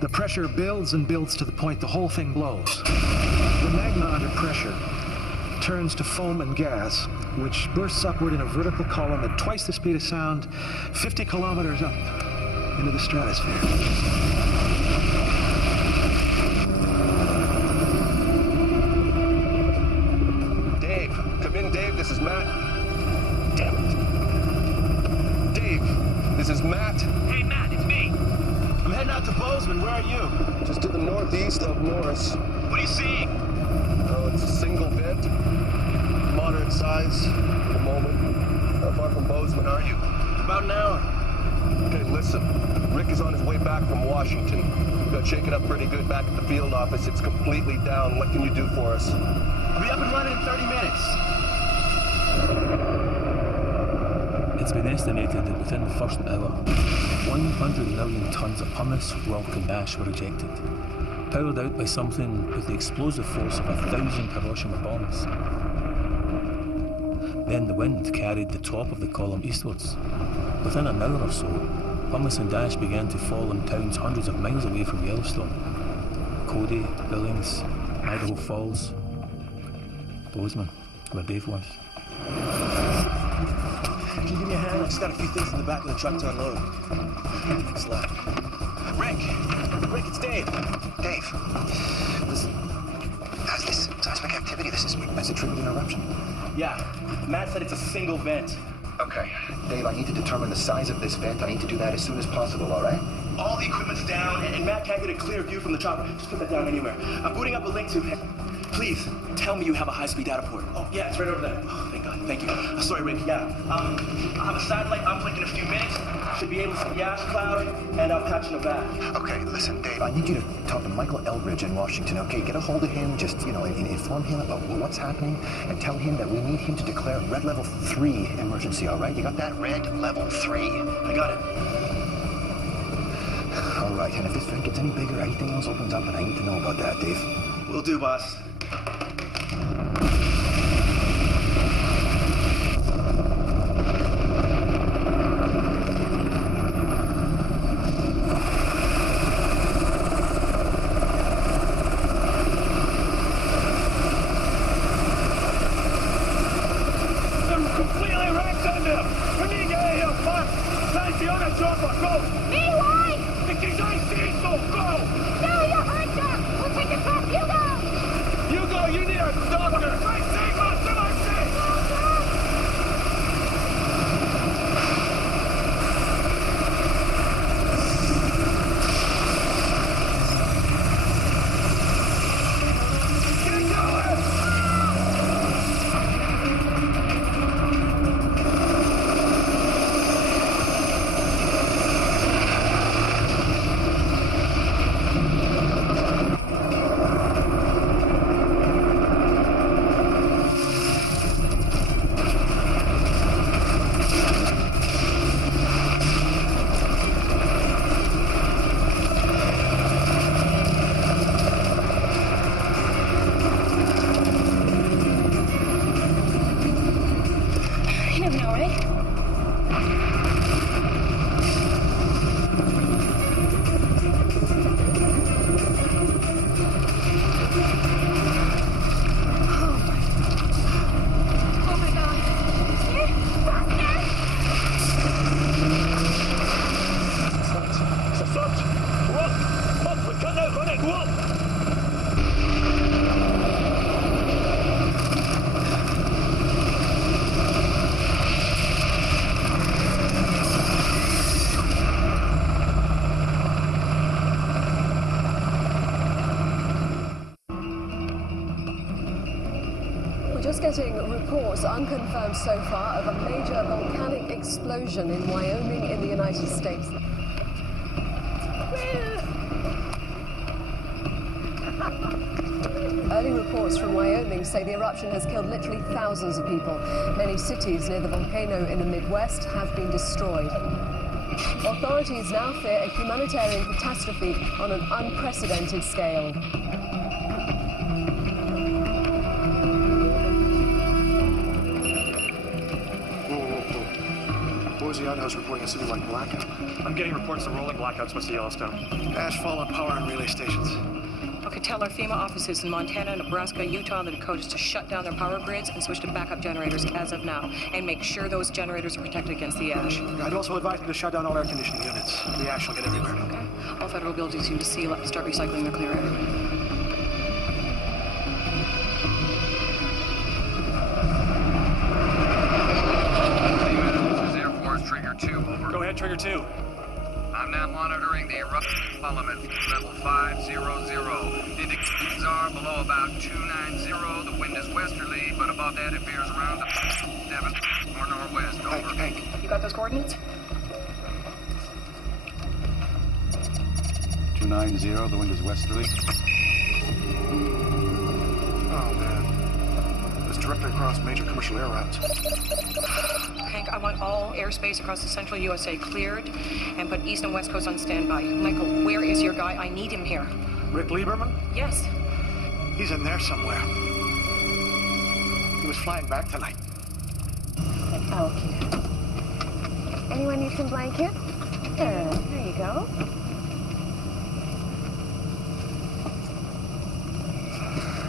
The pressure builds and builds to the point the whole thing blows. The magma under pressure turns to foam and gas, which bursts upward in a vertical column at twice the speed of sound, 50 kilometers up into the stratosphere. Dave, come in, Dave. This is Matt. Damn it. Dave, this is Matt. Hey, Matt, it's me. I'm heading out to Bozeman. Where are you? Just to the northeast of Morris. What are you seeing? Oh, it's a single vent. Moderate size at the moment. How far from Bozeman are you? About an hour. Okay, listen. Rick is on his way back from Washington. We got shaken up pretty good back at the field office. It's completely down. What can you do for us? I'll be up and running in 30 minutes. It's been estimated that within the first hour, 100 million tons of pumice, rock and ash were ejected, powered out by something with the explosive force of 1,000 Hiroshima bombs. Then the wind carried the top of the column eastwards. Within an hour or so, pumice and ash began to fall in towns hundreds of miles away from Yellowstone. Cody, Billings, Idaho Falls, Bozeman, where Dave was. Can you give me a hand? I just got a few things in the back of the truck to unload. What's left? Rick, it's Dave. Dave, listen. How's this seismic activity? This is a triggered an eruption. Yeah, Matt said it's a single vent. Okay. Dave, I need to determine the size of this vent. I need to do that as soon as possible, all right? All the equipment's down, and Matt can't get a clear view from the chopper. Just put that down anywhere. I'm booting up a link to... Please, tell me you have a high-speed data port. Oh, yeah, it's right over there. Oh, thank God. Thank you. Sorry, Rick. Yeah. I'll have a satellite uplink in a few minutes. Should be able to see the ash cloud, and I'll patch in the back. Okay, listen, Dave, I need you to talk to Michael Eldridge in Washington, okay? Get a hold of him, just, inform him about what's happening, and tell him that we need him to declare Red Level 3 emergency, all right? You got that? Red Level 3. I got it. All right, and if this vent gets any bigger, anything else opens up, then I need to know about that, Dave. Will do, boss. Alpha, go! Me, why? Because I say so, go! No, you're hurt, Doc. We'll take the truck. You go. You go, you need a doctor! I say, Master, I say! Just getting reports, unconfirmed so far, of a major volcanic explosion in Wyoming in the United States. Early reports from Wyoming say the eruption has killed literally thousands of people. Many cities near the volcano in the Midwest have been destroyed. Authorities now fear a humanitarian catastrophe on an unprecedented scale. Louisiana is reporting a city-wide blackout. I'm getting reports of rolling blackouts west of Yellowstone. Ash fall on power and relay stations. Okay, tell our FEMA offices in Montana, Nebraska, Utah, and the Dakotas to shut down their power grids and switch to backup generators as of now, and make sure those generators are protected against the ash. I'd also advise them to shut down all air conditioning units. The ash will get everywhere. Okay. All federal buildings need to seal up and start recycling their clear air. Trigger 2, over. Go ahead, Trigger 2. I'm now monitoring the eruption element, level 500. Indications are below about 290. The wind is westerly, but above that it veers around 7 or northwest, over. Hank, you got those coordinates? 290, the wind is westerly. Oh, man. It's directly across major commercial air routes. Hank, I want all airspace across the central USA cleared and put east and west coast on standby. Michael, where is your guy? I need him here. Rick Lieberman? Yes. He's in there somewhere. He was flying back tonight. Okay. Anyone need some blanket? There you go.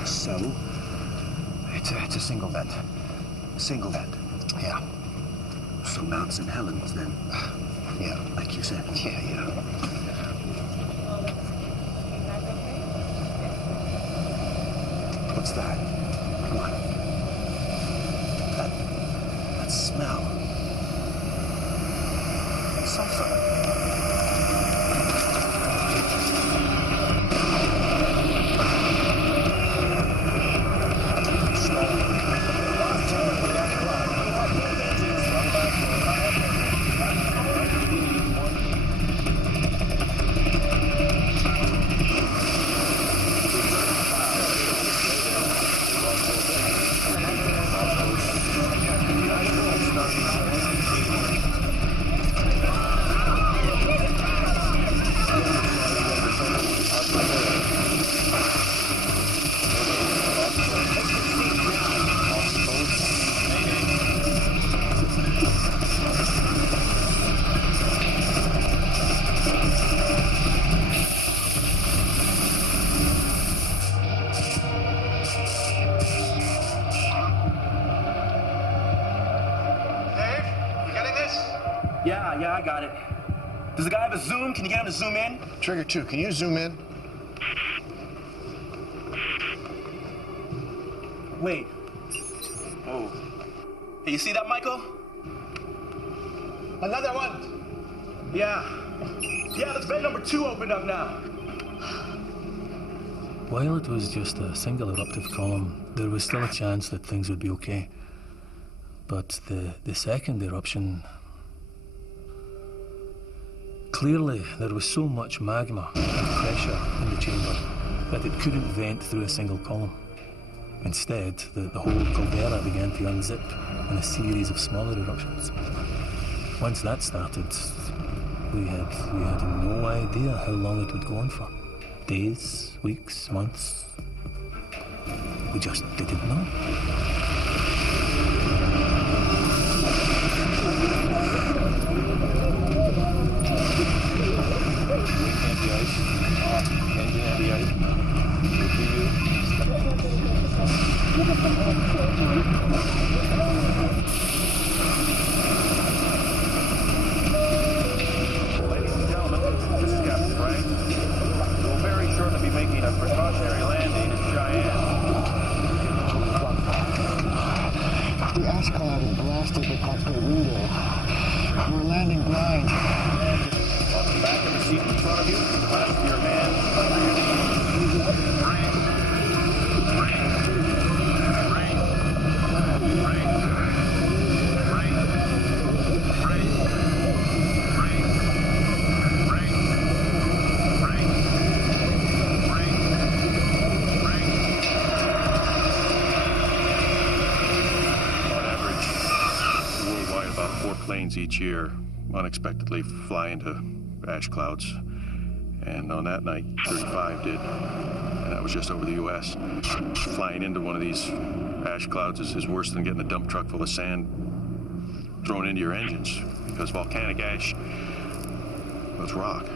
So, it's a single vent. A single vent. Yeah. So Mount St. Helens, then. Yeah, like you said. Yeah. What's that? Come on. That smell. Sulfur. Yeah, I got it. Does the guy have a zoom? Can you get him to zoom in? Trigger 2, can you zoom in? Wait. Oh. Hey, you see that, Michael? Another one. Yeah. Yeah, this vent number 2 opened up now. While it was just a single eruptive column, there was still a chance that things would be okay. But the second eruption... Clearly, there was so much magma and pressure in the chamber that it couldn't vent through a single column. Instead, the whole caldera began to unzip in a series of smaller eruptions. Once that started, we had no idea how long it would go on for. Days, weeks, months. We just didn't know. Ladies and gentlemen, this is Captain Frank. We'll very shortly be making a precautionary landing in Cheyenne. The ash cloud has blasted the cockpit window. We're landing blind. Off the back of the seat in front of you, clasp your hands under your knees. Each year unexpectedly fly into ash clouds, and on that night 35 did, and that was just over the U.S. Flying into one of these ash clouds is worse than getting a dump truck full of sand thrown into your engines, because volcanic ash, well, it's rock.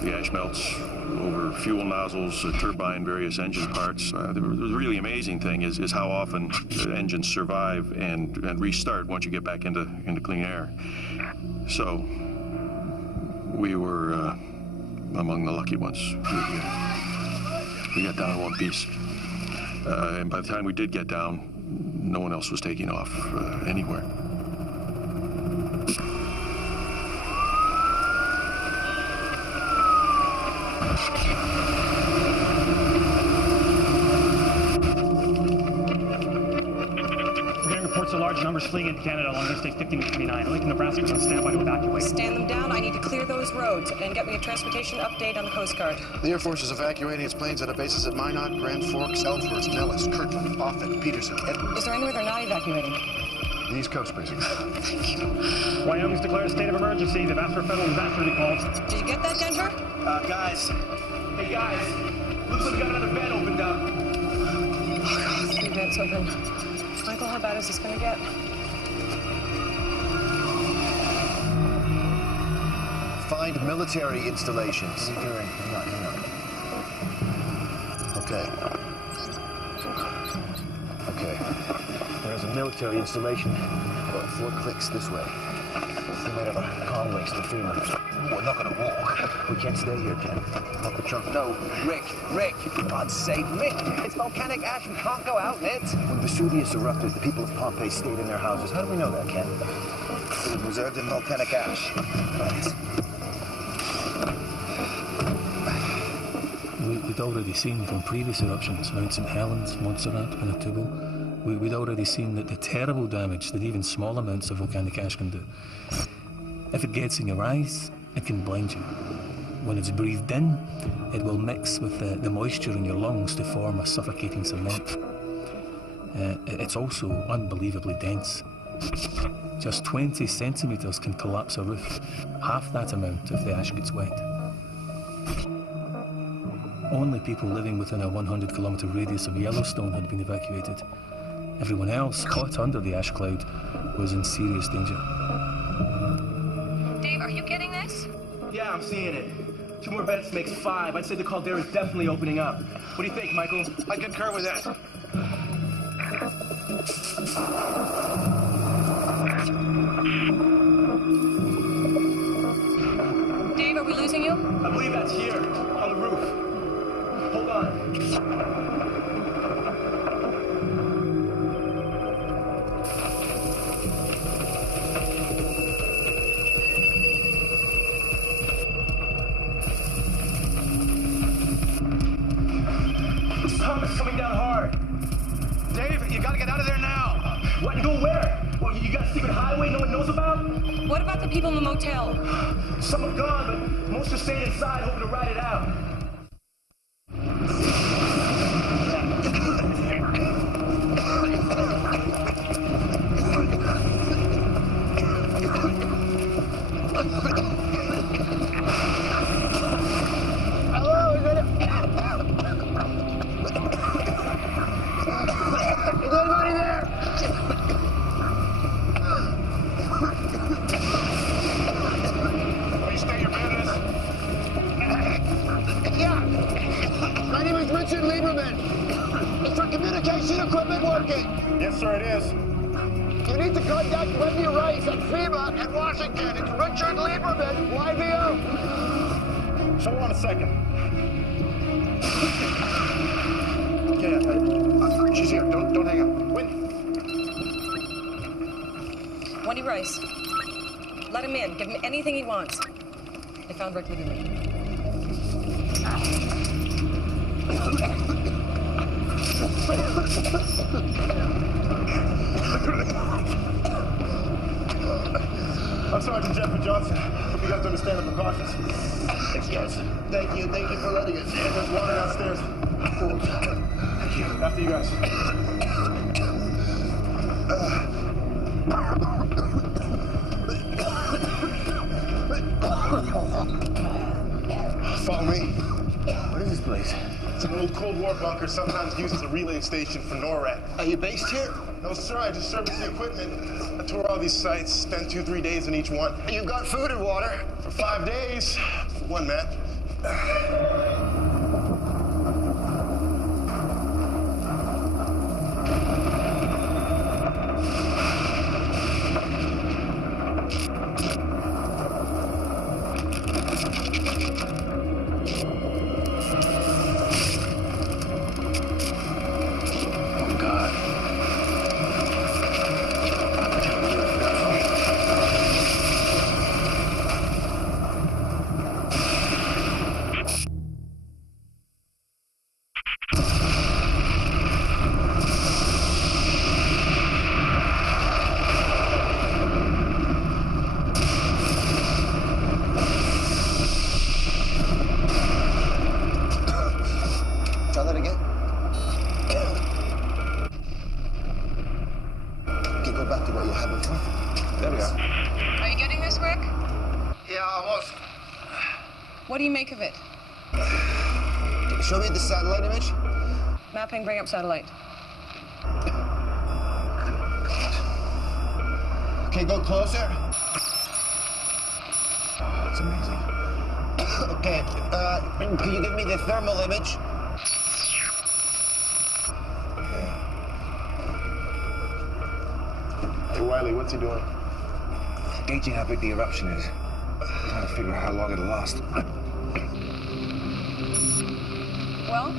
The ash melts over fuel nozzles, turbine, various engine parts. The really amazing thing is how often the engines survive and restart once you get back into clean air. So we were among the lucky ones. We got down in one piece. And by the time we did get down, no one else was taking off anywhere. Reports of large numbers fleeing into Canada along Interstate 15 and 29. Lincoln, Nebraska is on standby to evacuate. Stand them down. I need to clear those roads and get me a transportation update on the Coast Guard. The Air Force is evacuating its planes at our bases at Minot, Grand Forks, Ellsworth, Nellis, Kirtland, Offutt, Peterson, Edwards. Is there anywhere they're not evacuating? The East Coast, basically. Thank you. Wyoming's declared a state of emergency. They've asked for federal disaster recalls. Did you get that, Denver? Guys. Hey, guys. Looks like we got another vent opened up. Oh, God, 3 vents open. Michael, how bad is this going to get? Find military installations. What are you doing? Hang on. Okay. There's a military installation about 4 clicks this way. They might have a comm links to FEMA. We're not gonna walk. We can't stay here, Ken. Not the trunk. No, Rick, for God's sake, Rick! It's volcanic ash. We can't go out in it. When Vesuvius erupted, the people of Pompeii stayed in their houses. How do we know that, Ken? It was preserved in volcanic ash. Right. We'd already seen from previous eruptions, Mount St. Helens, Montserrat, Pinatubo, we'd already seen that the terrible damage that even small amounts of volcanic ash can do. If it gets in your eyes, it can blind you. When it's breathed in, it will mix with the moisture in your lungs to form a suffocating cement. It's also unbelievably dense. Just 20 centimeters can collapse a roof, half that amount if the ash gets wet. Only people living within a 100-kilometer radius of Yellowstone had been evacuated. Everyone else, caught under the ash cloud, was in serious danger. Dave, are you getting this? Yeah, I'm seeing it. 2 more vents makes 5. I'd say the caldera's definitely opening up. What do you think, Michael? I concur with that. Dave, believe that's here, on the roof. Hold on. Coming down hard. Dave, you gotta get out of there now. What? Go where? Well, you got a secret highway no one knows about? What about the people in the motel? Some have gone, but most are staying inside hoping to ride it out. Hello, is anybody there? Will you state your business? Yeah. My name is Richard Lieberman. Is your communication equipment working? Yes, sir, it is. You need to contact Wendy Rice at FEMA in Washington. It's Richard Lieberman, YBO. Show her on a second. Okay, she's here. Don't hang up. Wendy Rice. Let him in. Give him anything he wants. I found Rick Lieberman. I'm Sergeant Jeffrey Johnson. Hope you guys understand the precautions. Thanks, guys. Thank you for letting us in. There's water downstairs. Thank you. After you guys. Follow me. What is this place? It's an old Cold War bunker, sometimes used as a relay station for NORAD. Are you based here? No, sir, I just serviced the equipment. I tour all these sites, spent 2-3 days in each one. You've got food and water? For 5 days. For one, Matt. What do you make of it? Show me the satellite image. Mapping, bring up satellite. Okay, go closer. That's amazing. Okay, can you give me the thermal image? Hey, Wiley, what's he doing? Gauging how big the eruption is. Trying to figure out how long it'll last. Well?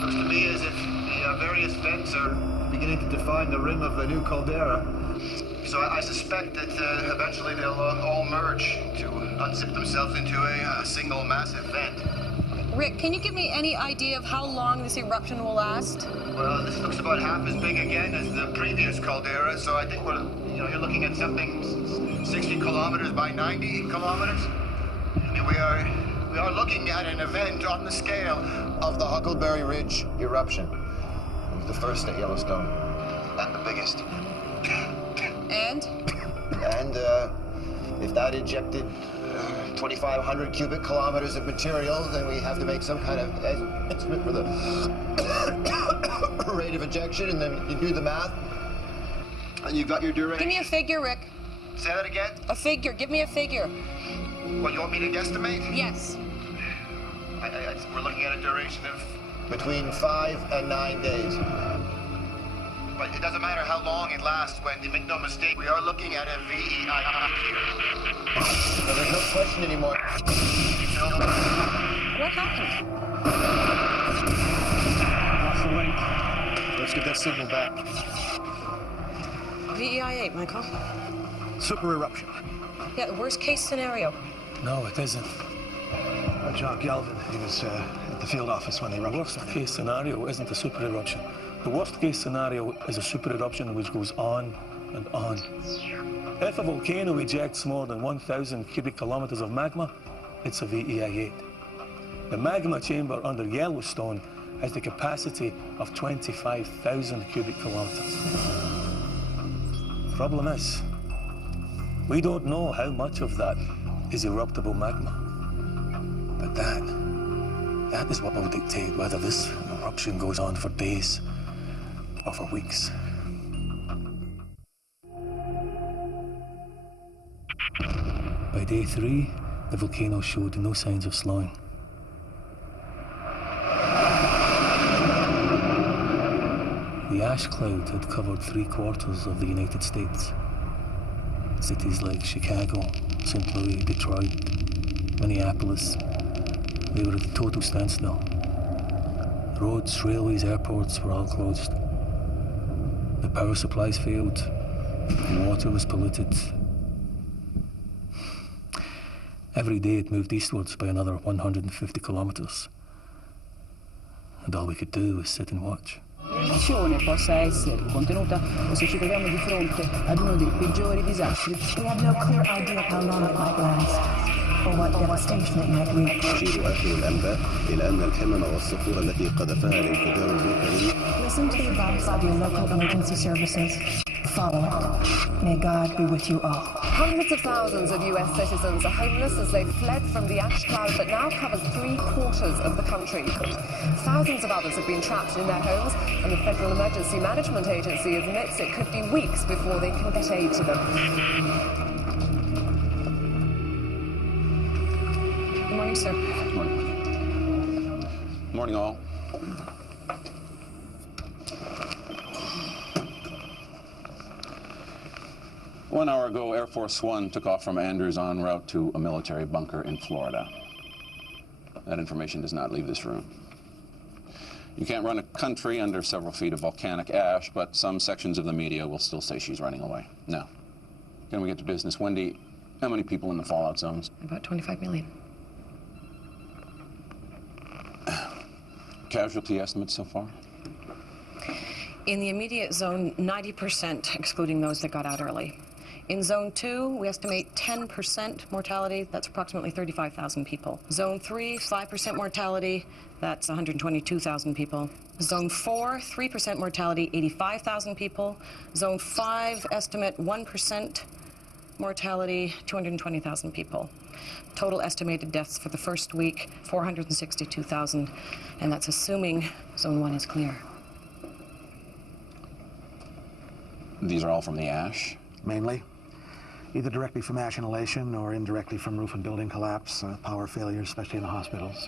Looks to me as if the various vents are beginning to define the rim of the new caldera. So I suspect that eventually they'll all merge to unzip themselves into a single massive vent. Rick, can you give me any idea of how long this eruption will last? Well, this looks about half as big again as the previous caldera, so I think you're looking at something 60 kilometers by 90 kilometers. I mean, we are looking at an event on the scale of the Huckleberry Ridge eruption. It was the first at Yellowstone, and the biggest. And? And if that injected 2,500 cubic kilometers of material, then we have to make some kind of estimate for the rate of ejection, and then you do the math, and you've got your duration. Give me a figure, Rick. Say that again? A figure. Give me a figure. What, you want me to guesstimate? Yes. We're looking at a duration of between 5 and 9 days. but it doesn't matter how long it lasts, Wendy. Make no mistake, we are looking at a VEI here. No, there's no question anymore. What happened? Lost the link. Let's get that signal back. VEI 8, Michael. Super eruption. Yeah, the worst case scenario. No, it isn't. John Galvin, he was at the field office when the eruption The worst case scenario isn't a super eruption. The worst case scenario is a super eruption which goes on and on. If a volcano ejects more than 1,000 cubic kilometers of magma, it's a VEI 8. The magma chamber under Yellowstone has the capacity of 25,000 cubic kilometers. Problem is, we don't know how much of that is eruptible magma. But that is what will dictate whether this eruption goes on for days or for weeks. By day 3, the volcano showed no signs of slowing. The ash cloud had covered 3/4 of the United States. Cities like Chicago, St. Louis, Detroit, Minneapolis, they were at a total standstill. Roads, railways, airports were all closed. The power supplies failed. The water was polluted. Every day it moved eastwards by another 150 kilometers. And all we could do was sit and watch. L'azione possa essere contenuta o se ci troviamo di fronte ad uno dei peggiori disastri. We have no clear idea of how long it might last or what devastation it might reach. تشير آخر الأنباء إلى أن الكمم والصخور التي قذفها الانفجار البركاني. Listen to the advice of your local emergency services. Follow it. May God be with you all. Hundreds of thousands of US citizens are homeless as they fled from the ash cloud that now covers 3/4 of the country. Thousands of others have been trapped in their homes, and the Federal Emergency Management Agency admits it could be weeks before they can get aid to them. Good morning, sir. Morning. Morning, all. 1 hour ago, Air Force One took off from Andrews en route to a military bunker in Florida. That information does not leave this room. You can't run a country under several feet of volcanic ash, but some sections of the media will still say she's running away. Now, can we get to business? Wendy, how many people in the fallout zones? About 25 million. Casualty estimates so far? In the immediate zone, 90%, excluding those that got out early. In Zone 2, we estimate 10% mortality. That's approximately 35,000 people. Zone 3, 5% mortality. That's 122,000 people. Zone 4, 3% mortality, 85,000 people. Zone 5, estimate 1% mortality, 220,000 people. Total estimated deaths for the first week, 462,000. And that's assuming Zone 1 is clear. These are all from the ash? Mainly. Either directly from ash inhalation or indirectly from roof and building collapse, power failures, especially in the hospitals,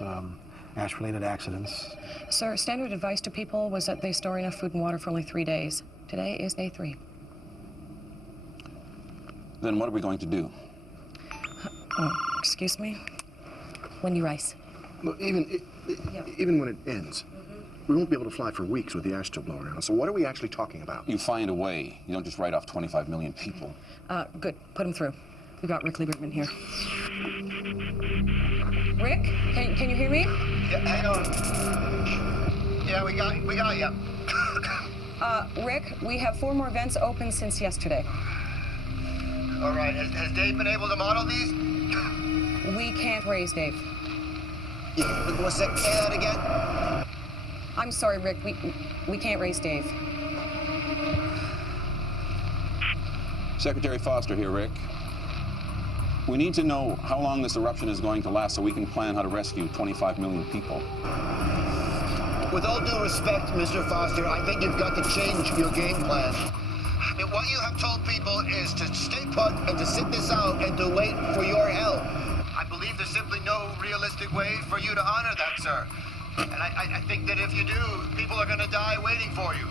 ash-related accidents. Sir, standard advice to people was that they store enough food and water for only 3 days. Today is day 3. Then what are we going to do? Oh, excuse me? Wendy Rice. Well, even when it ends, we won't be able to fly for weeks with the ash still blowing around. So what are we actually talking about? You find a way. You don't just write off 25 million people. Good. Put him through. We've got Rick Lieberman here. Rick, can you hear me? Yeah, hang on. Yeah, we got you. Rick, we have 4 more vents open since yesterday. All right. Has Dave been able to model these? We can't raise Dave. Say that again? I'm sorry, Rick. We can't raise Dave. Secretary Foster here, Rick. We need to know how long this eruption is going to last so we can plan how to rescue 25 million people. With all due respect, Mr. Foster, I think you've got to change your game plan. I mean, what you have told people is to stay put and to sit this out and to wait for your help. I believe there's simply no realistic way for you to honor that, sir. And I think that if you do, people are going to die waiting for you.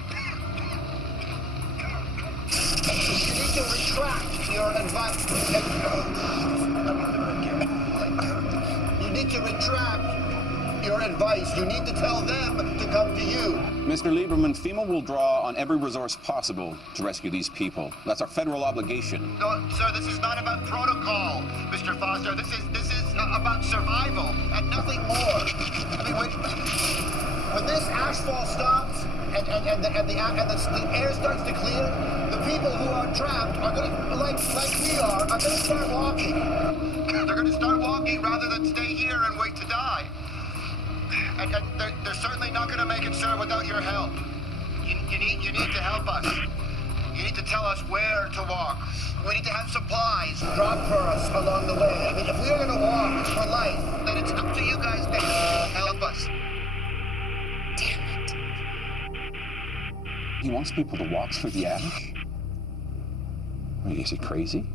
retract your advice. You need to retract your advice. You need to tell them to come to you. Mr. Lieberman, FEMA will draw on every resource possible to rescue these people. That's our federal obligation. No, sir, this is not about protocol, Mr. Foster. This is about survival and nothing more. I mean, when this ashfall stops and the air starts to clear, the people who are trapped are going to, like we are going to start walking. They're going to start walking rather than stay here and wait to die. And they're certainly not going to make it, sir, without your help. You need to help us. You need to tell us where to walk. We need to have supplies dropped for us along the way. I mean, if we are going to walk for life, then it's up to you guys to help us. Damn it. He wants people to walk through the ash? Is he crazy?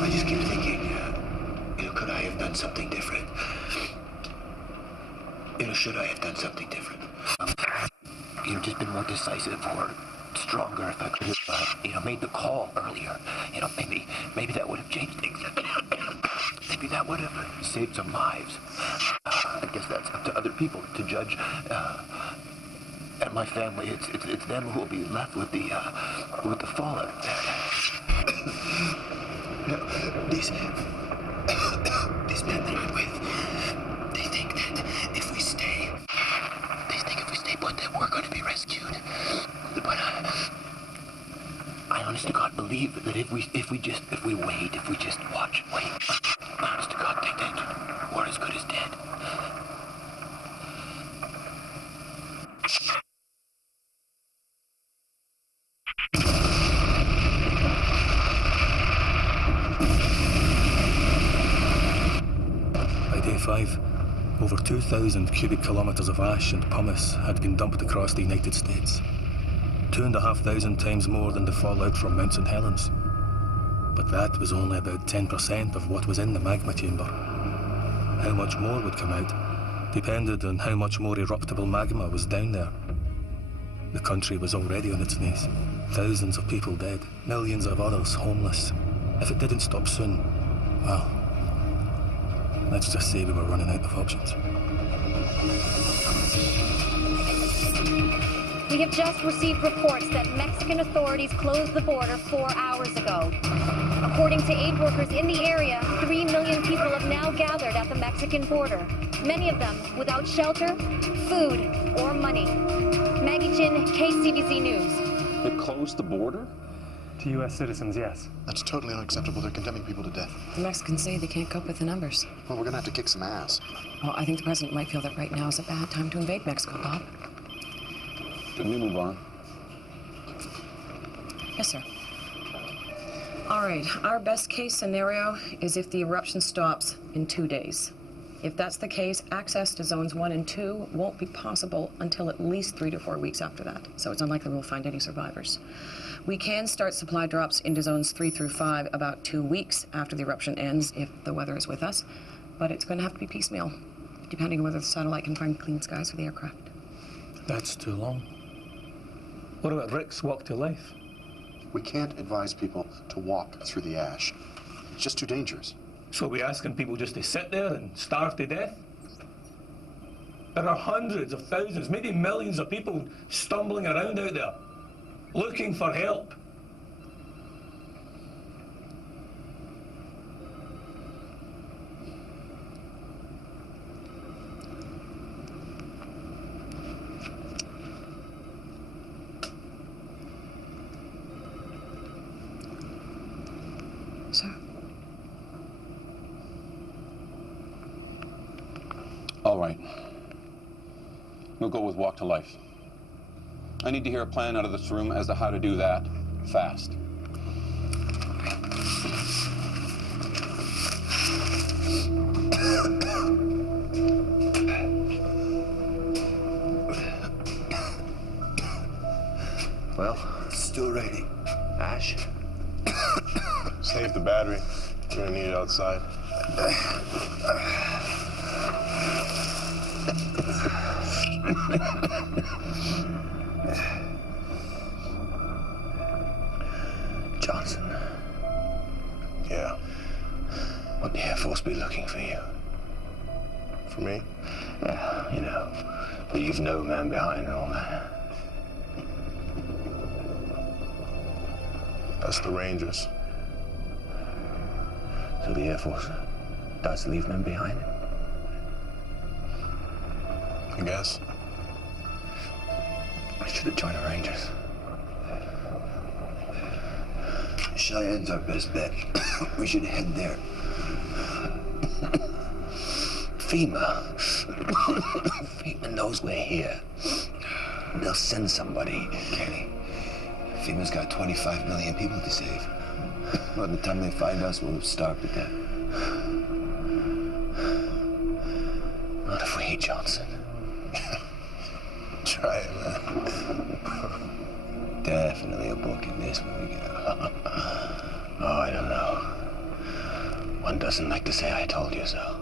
I just keep thinking, could I have done something different? Should I have done something different? Just been more decisive or stronger if I could have, made the call earlier. Maybe that would have changed things. Maybe that would have saved some lives. I guess that's up to other people to judge. And my family, it's them who will be left with the fallout. These men that I'm with, they think that if we stay put, that we're going to be rescued. But I honest to God believe that if we wait, if we just watch and wait, I honest to God think that we're as good as dead. By day 5, over 2,000 cubic kilometres of ash and pumice had been dumped across the United States. 2,500 times more than the fallout from Mount St. Helens. But that was only about 10% of what was in the magma chamber. How much more would come out depended on how much more eruptible magma was down there. The country was already on its knees. Thousands of people dead, millions of others homeless. If it didn't stop soon, well, let's just say we were running out of options. We have just received reports that Mexican authorities closed the border 4 hours ago. According to aid workers in the area, 3 million people have now gathered at the Mexican border, many of them without shelter, food, or money. Maggie Chin, KCBC News. They closed the border? To U.S. citizens, yes. That's totally unacceptable. They're condemning people to death. The Mexicans say they can't cope with the numbers. Well, we're gonna have to kick some ass. Well, I think the president might feel that right now is a bad time to invade Mexico, Bob. Can we move on? Yes, sir. All right, our best case scenario is if the eruption stops in 2 days. If that's the case, access to zones 1 and 2 won't be possible until at least 3 to 4 weeks after that, so it's unlikely we'll find any survivors. We can start supply drops into zones 3 through 5 about 2 weeks after the eruption ends if the weather is with us, but it's going to have to be piecemeal, depending on whether the satellite can find clean skies for the aircraft. That's too long. What about Rick's walk to life? We can't advise people to walk through the ash. It's just too dangerous. So are we asking people just to sit there and starve to death? There are hundreds of thousands, maybe millions of people stumbling around out there, looking for help. Sir? All right. We'll go with walk to life. I need to hear a plan out of this room as to how to do that fast. Well, it's still raining. Ash? Save the battery. We're gonna need it outside. Johnson. Yeah. Wouldn't the Air Force be looking for you? For me? Yeah, you know, leave no man behind and all that. That's the Rangers. So the Air Force does leave men behind? I guess. I should have joined the Rangers. Cheyenne's our best bet. We should head there. FEMA. FEMA knows we're here. They'll send somebody. Kenny, FEMA's got 25 million people to save. By the time they find us, we'll have starved to death. Not if we hate Johnson. Try it, man. Definitely a book in this when we get out. Oh, I don't know. One doesn't like to say I told you so.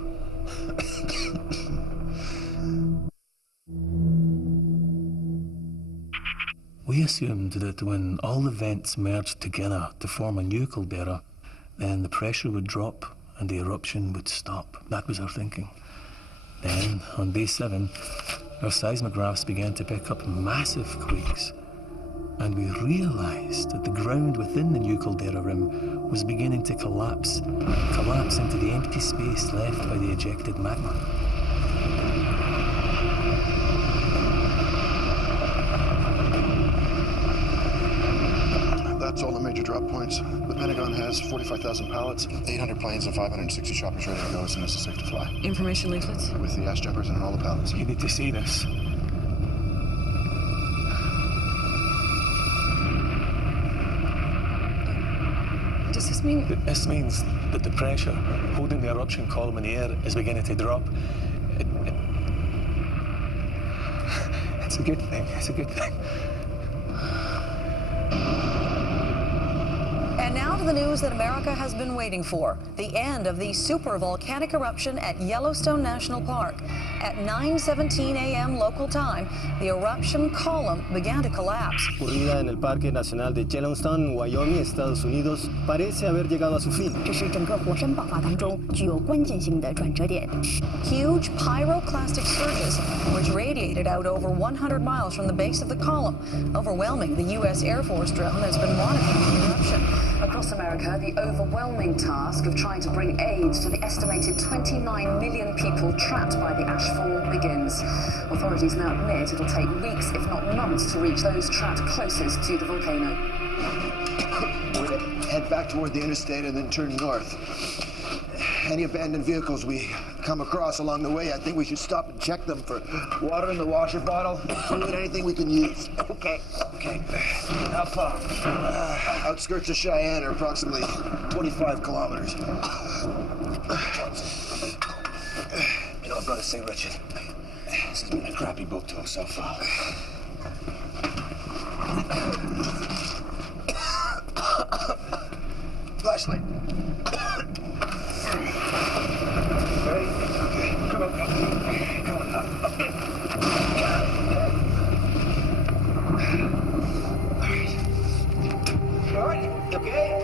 We assumed that when all events merged together to form a new caldera, then the pressure would drop and the eruption would stop. That was our thinking. Then, on day 7, our seismographs began to pick up massive quakes, and we realized that the ground within the new caldera rim was beginning to collapse into the empty space left by the ejected magma. That's all the major drop points. The Pentagon has 45,000 pallets, 800 planes, and 560 choppers ready to go as soon as it's safe to fly. Information leaflets? With the ash jumpers and all the pallets. You need to see this. Does this mean... This means that the pressure holding the eruption column in the air is beginning to drop. It's a good thing. It's a good thing. And now to the news that America has been waiting for. The end of the super volcanic eruption at Yellowstone National Park. At 9:17 a.m. local time, the eruption column began to collapse. Ocurrida en el Parque Nacional de Yellowstone, Wyoming, Estados Unidos, parece haber llegado a su fin. 这是整个火山爆发当中具有关键性的转折点。 Huge pyroclastic surges, which radiated out over 100 miles from the base of the column, overwhelming the U.S. Air Force drone that's been monitoring the eruption. Across America, the overwhelming task of trying to bring aid to the estimated 29 million people trapped by the ashfall begins. Authorities now admit it'll take weeks, if not months, to reach those trapped closest to the volcano. We're gonna head back toward the interstate and then turn north. Any abandoned vehicles we come across along the way, I think we should stop and check them for water in the washer bottle, food, anything we can use. Okay. How far? Outskirts of Cheyenne are approximately 25 kilometers. You know, I've got to say, Richard, this has been a crappy book tour so far. Flashlight. Ready? Okay. Come on. All right. Okay.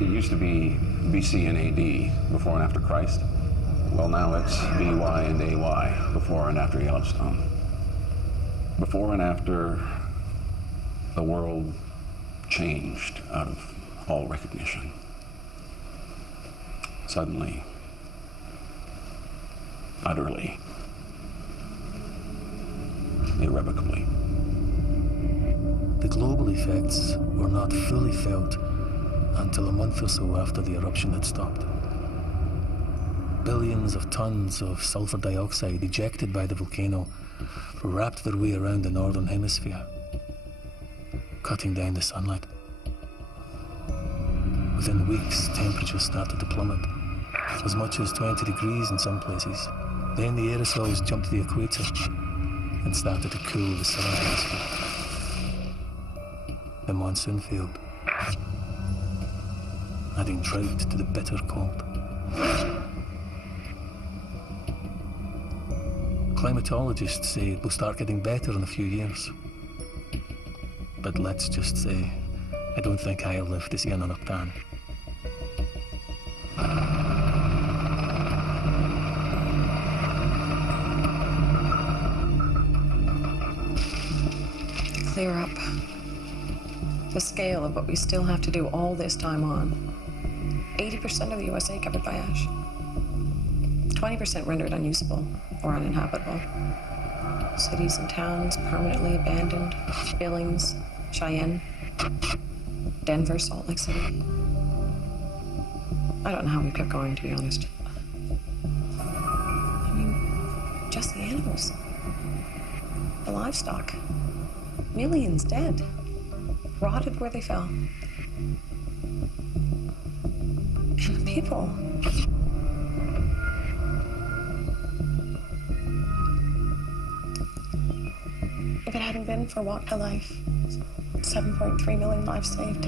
It used to be BC and AD, before and after Christ. Well, now it's BY and AY, before and after Yellowstone. Before and after, the world changed out of all recognition. Suddenly, utterly, irrevocably. The global effects were not fully felt until a month or so after the eruption had stopped. Billions of tons of sulfur dioxide ejected by the volcano wrapped their way around the northern hemisphere, cutting down the sunlight. Within weeks, temperatures started to plummet, as much as 20 degrees in some places. Then the aerosols jumped the equator and started to cool the southern hemisphere. The monsoon failed, adding drought to the bitter cold. Climatologists say it will start getting better in a few years. But let's just say, I don't think I'll live to see another tan. Clear up the scale of what we still have to do all this time on. 80% of the USA covered by ash. 20% rendered unusable or uninhabitable. Cities and towns permanently abandoned. Billings, Cheyenne, Denver, Salt Lake City. I don't know how we kept going, to be honest. I mean, just the animals. The livestock. Millions dead. Rotted where they fell. And the people. If it hadn't been for Walk to Life, 7.3 million lives saved.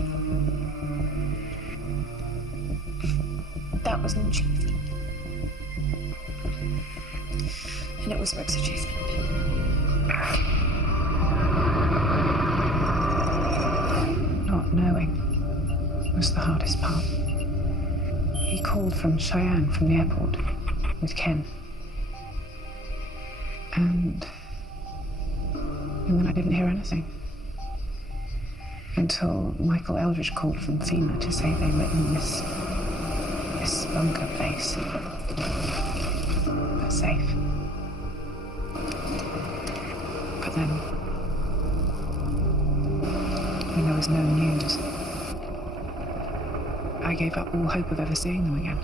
That was an achievement. And it was Rick's achievement. Not knowing was the hardest part. He called from Cheyenne, from the airport, with Ken. And then I didn't hear anything. Until Michael Eldridge called from FEMA to say they were in this bunker place. But safe. But then, when there was no news, I gave up all hope of ever seeing them again.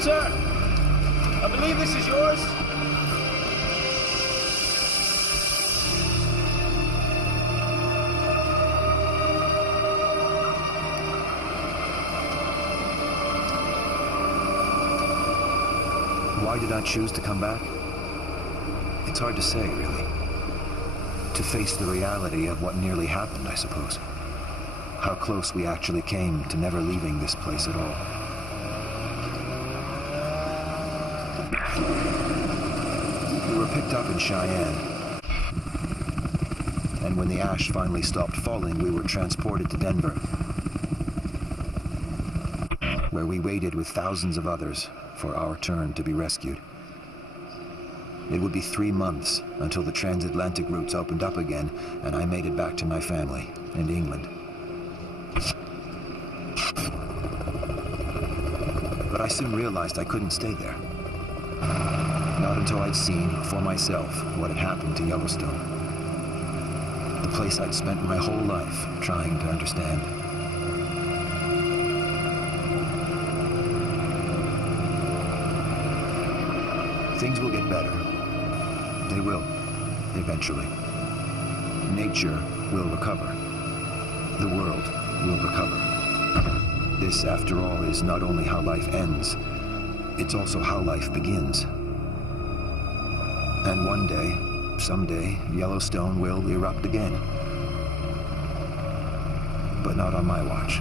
Sir, I believe this is yours. Why did I choose to come back? It's hard to say, really. To face the reality of what nearly happened, I suppose. How close we actually came to never leaving this place at all. We were picked up in Cheyenne. And when the ash finally stopped falling, we were transported to Denver, where we waited with thousands of others for our turn to be rescued. It would be 3 months until the transatlantic routes opened up again, and I made it back to my family in England. But I soon realized I couldn't stay there. Not until I'd seen for myself what had happened to Yellowstone. The place I'd spent my whole life trying to understand. Things will get better. They will, eventually. Nature will recover. The world will recover. This, after all, is not only how life ends, it's also how life begins. And one day, someday, Yellowstone will erupt again. But not on my watch.